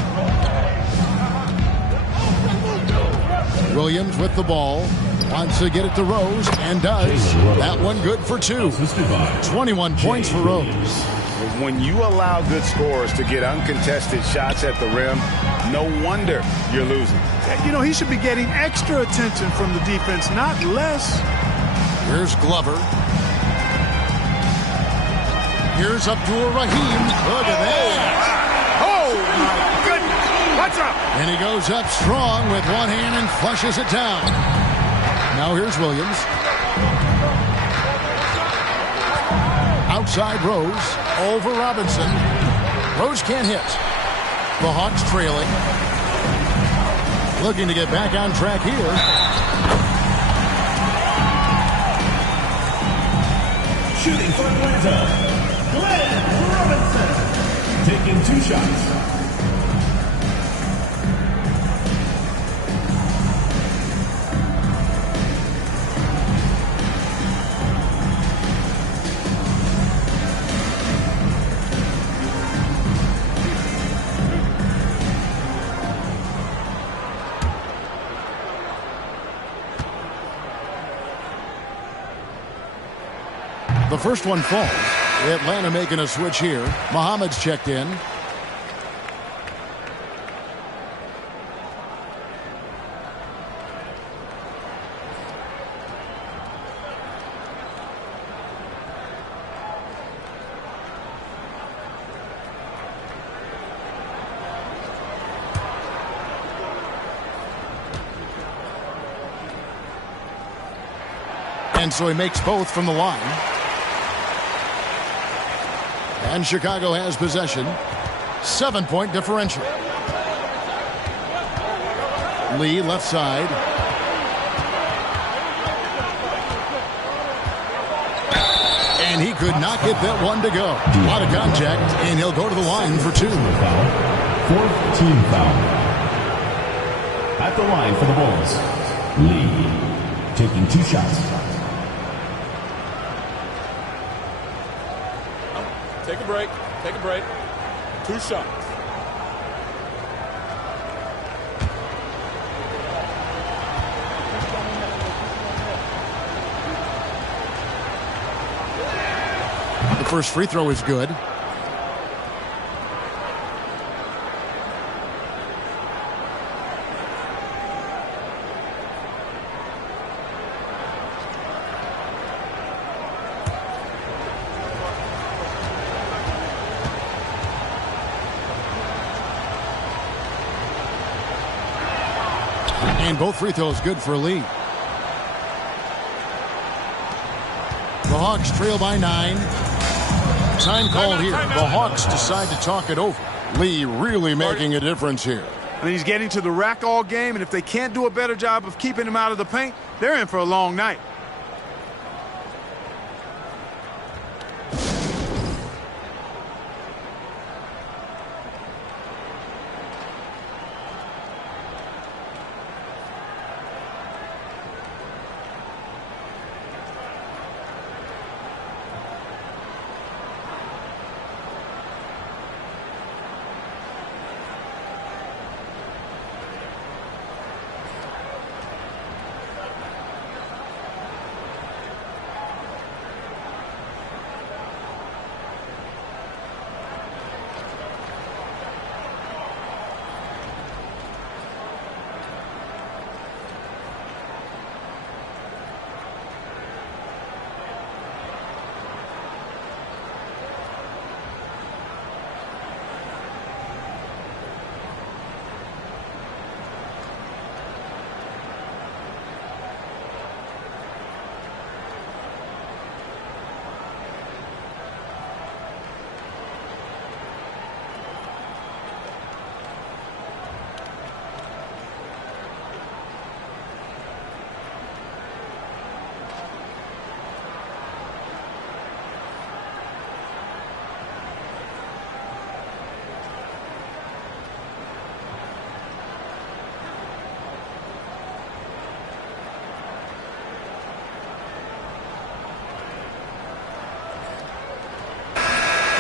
Williams with the ball. Wants to get it to Rose, and does. That one good for 2. 21 points for Rose. When you allow good scorers to get uncontested shots at the rim, no wonder you're losing. You know, he should be getting extra attention from the defense, not less. Here's Glover. Here's Abdul Rahim. Look at that. Oh, my goodness. What's up? And he goes up strong with one hand and flushes it down. Now here's Williams. Outside Rose. Over Robinson. Rose can't hit. The Hawks trailing. Looking to get back on track here. Shooting for Atlanta, Glenn Robinson. Taking 2 shots. The first one falls. Atlanta making a switch here. Muhammad's checked in. And so he makes both from the line. And Chicago has possession. 7-point differential. Lee left side. And he could not get that one to go. A lot of contact, and he'll go to the line for 2. Fourth team foul. At the line for the Bulls, Lee taking 2 shots. Take a break. Take a break. 2 shots. The first free throw is good. And both free throws good for Lee. The Hawks trail by 9. Time called here. The Hawks decide to talk it over. Lee really making a difference here. I mean, he's getting to the rack all game, and if they can't do a better job of keeping him out of the paint, they're in for a long night.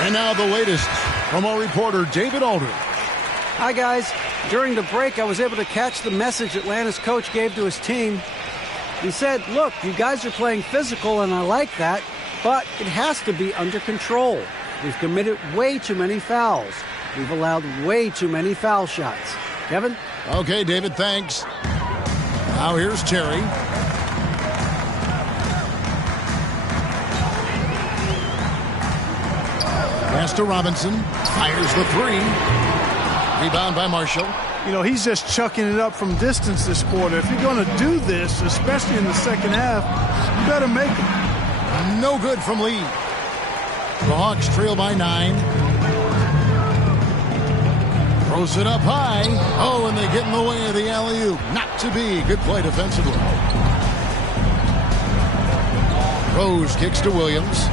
And now the latest from our reporter, David Aldridge. Hi, guys. During the break, I was able to catch the message Atlanta's coach gave to his team. He said, look, you guys are playing physical, and I like that, but it has to be under control. We've committed way too many fouls. We've allowed way too many foul shots. Kevin? Okay, David, thanks. Now here's Terry. Pass to Robinson. Fires the 3. Rebound by Marshall. You know, he's just chucking it up from distance this quarter. If you're going to do this, especially in the second half, you better make it. No good from Lee. The Hawks trail by 9. Throws it up high. Oh, and they get in the way of the alley-oop. Not to be. Good play defensively. Rose kicks to Williams.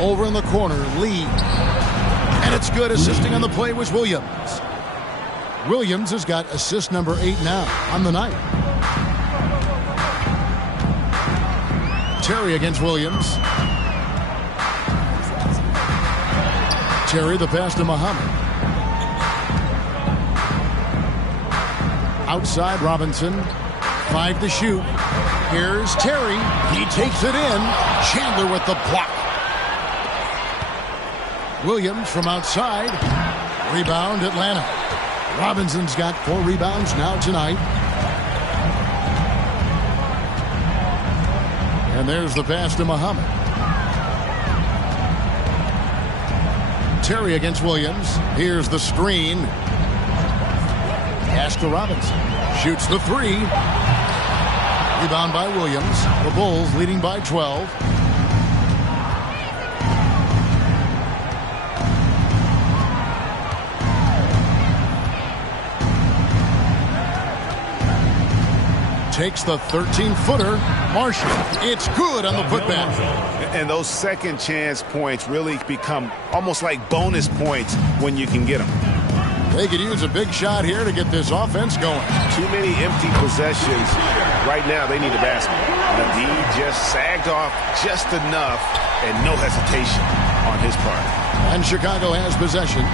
Over in the corner, Lee. And it's good. Assisting on the play was Williams. Williams has got assist number 8 now on the night. Terry against Williams. Terry, the pass to Muhammad. Outside Robinson. 5 to shoot. Here's Terry. He takes it in. Chandler with the block. Williams from outside. Rebound Atlanta. Robinson's got 4 rebounds now tonight. And there's the pass to Muhammad. Terry against Williams. Here's the screen. Pass to Robinson. Shoots the 3. Rebound by Williams. The Bulls leading by 12. takes the 13-footer. Marshall. It's good on the putback. And those second chance points really become almost like bonus points when you can get them. They could use a big shot here to get this offense going. Too many empty possessions. Right now, they need a basket. The D just sagged off just enough, and no hesitation on his part. And Chicago has possession.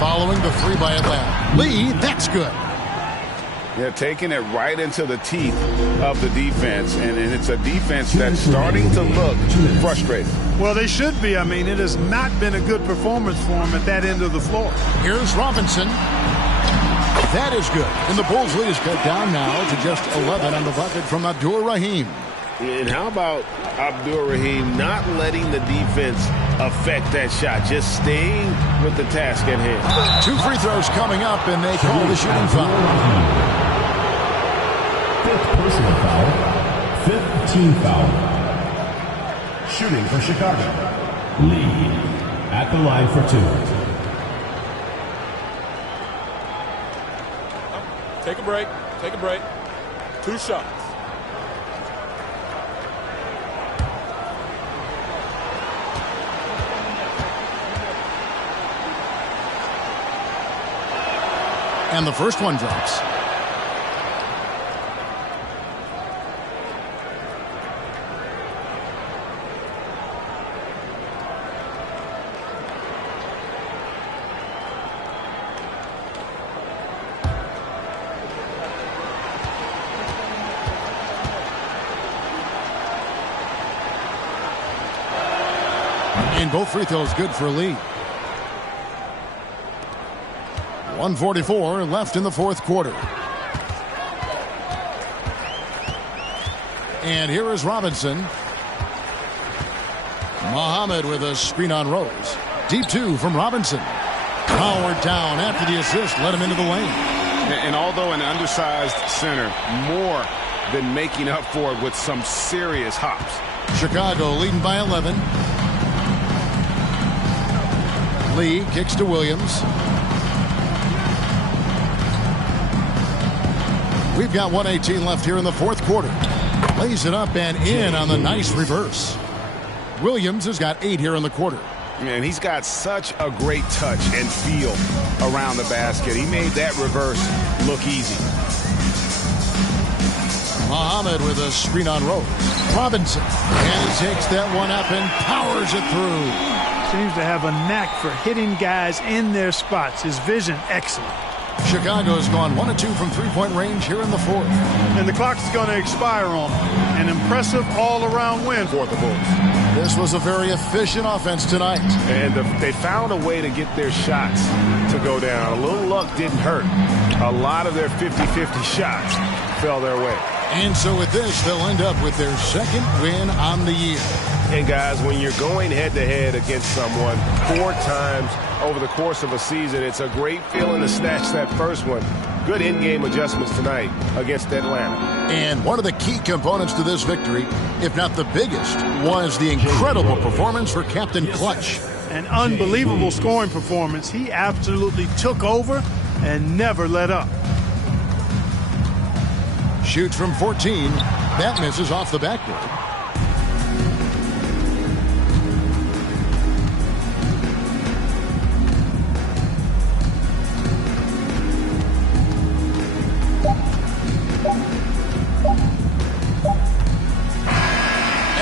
Following the three by Atlanta. Lee, that's good. They're taking it right into the teeth of the defense, and it's a defense that's starting to look frustrated. Well, they should be. I mean, it has not been a good performance for them at that end of the floor. Here's Robinson. That is good. And the Bulls lead is cut down now to just 11 on the bucket from Abdur-Rahim. And how about Abdur-Rahim not letting the defense affect that shot, just staying with the task at hand? 2 free throws coming up, and they call the shooting foul. 5th personal foul. 5th team foul. Shooting for Chicago. Lee at the line for 2. Take a break. Take a break. 2 shots. And the first one drops. And both free throws good for Lee. 1:44 left in the fourth quarter. And here is Robinson. Muhammad with a screen on Rose. Deep 2 from Robinson. Powered down after the assist. Let him into the lane. And although an undersized center, more than making up for it with some serious hops. Chicago leading by 11. Lee kicks to Williams. We've got 1:18 left here in the fourth quarter. Lays it up and in on the nice reverse. Williams has got 8 here in the quarter. And he's got such a great touch and feel around the basket. He made that reverse look easy. Muhammad with a screen on Rose. Robinson. And he takes that one up and powers it through. Seems to have a knack for hitting guys in their spots. His vision, excellent. Chicago's gone 1 of 2 from three-point range here in the fourth. And the clock's going to expire on them. An impressive all-around win for the Bulls. This was a very efficient offense tonight. And they found a way to get their shots to go down. A little luck didn't hurt. A lot of their 50-50 shots fell their way. And so with this, they'll end up with their second win on the year. And guys, when you're going head-to-head against someone 4 times over the course of a season, it's a great feeling to snatch that first one. Good in-game adjustments tonight against Atlanta. And one of the key components to this victory, if not the biggest, was the incredible performance for Captain Clutch. An unbelievable scoring performance. He absolutely took over and never let up. Shoots from 14. That misses off the backboard.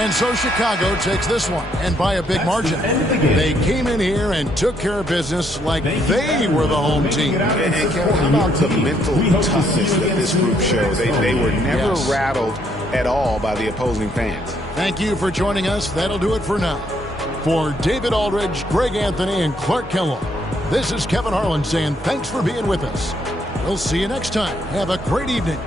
And so Chicago takes this one, and by a big margin. They came in here and took care of business like they were the home team. And Kevin, how about the mental toughness that this group showed? They were never rattled at all by the opposing fans. Thank you for joining us. That'll do it for now. For David Aldridge, Greg Anthony, and Clark Kellogg, this is Kevin Harlan saying thanks for being with us. We'll see you next time. Have a great evening.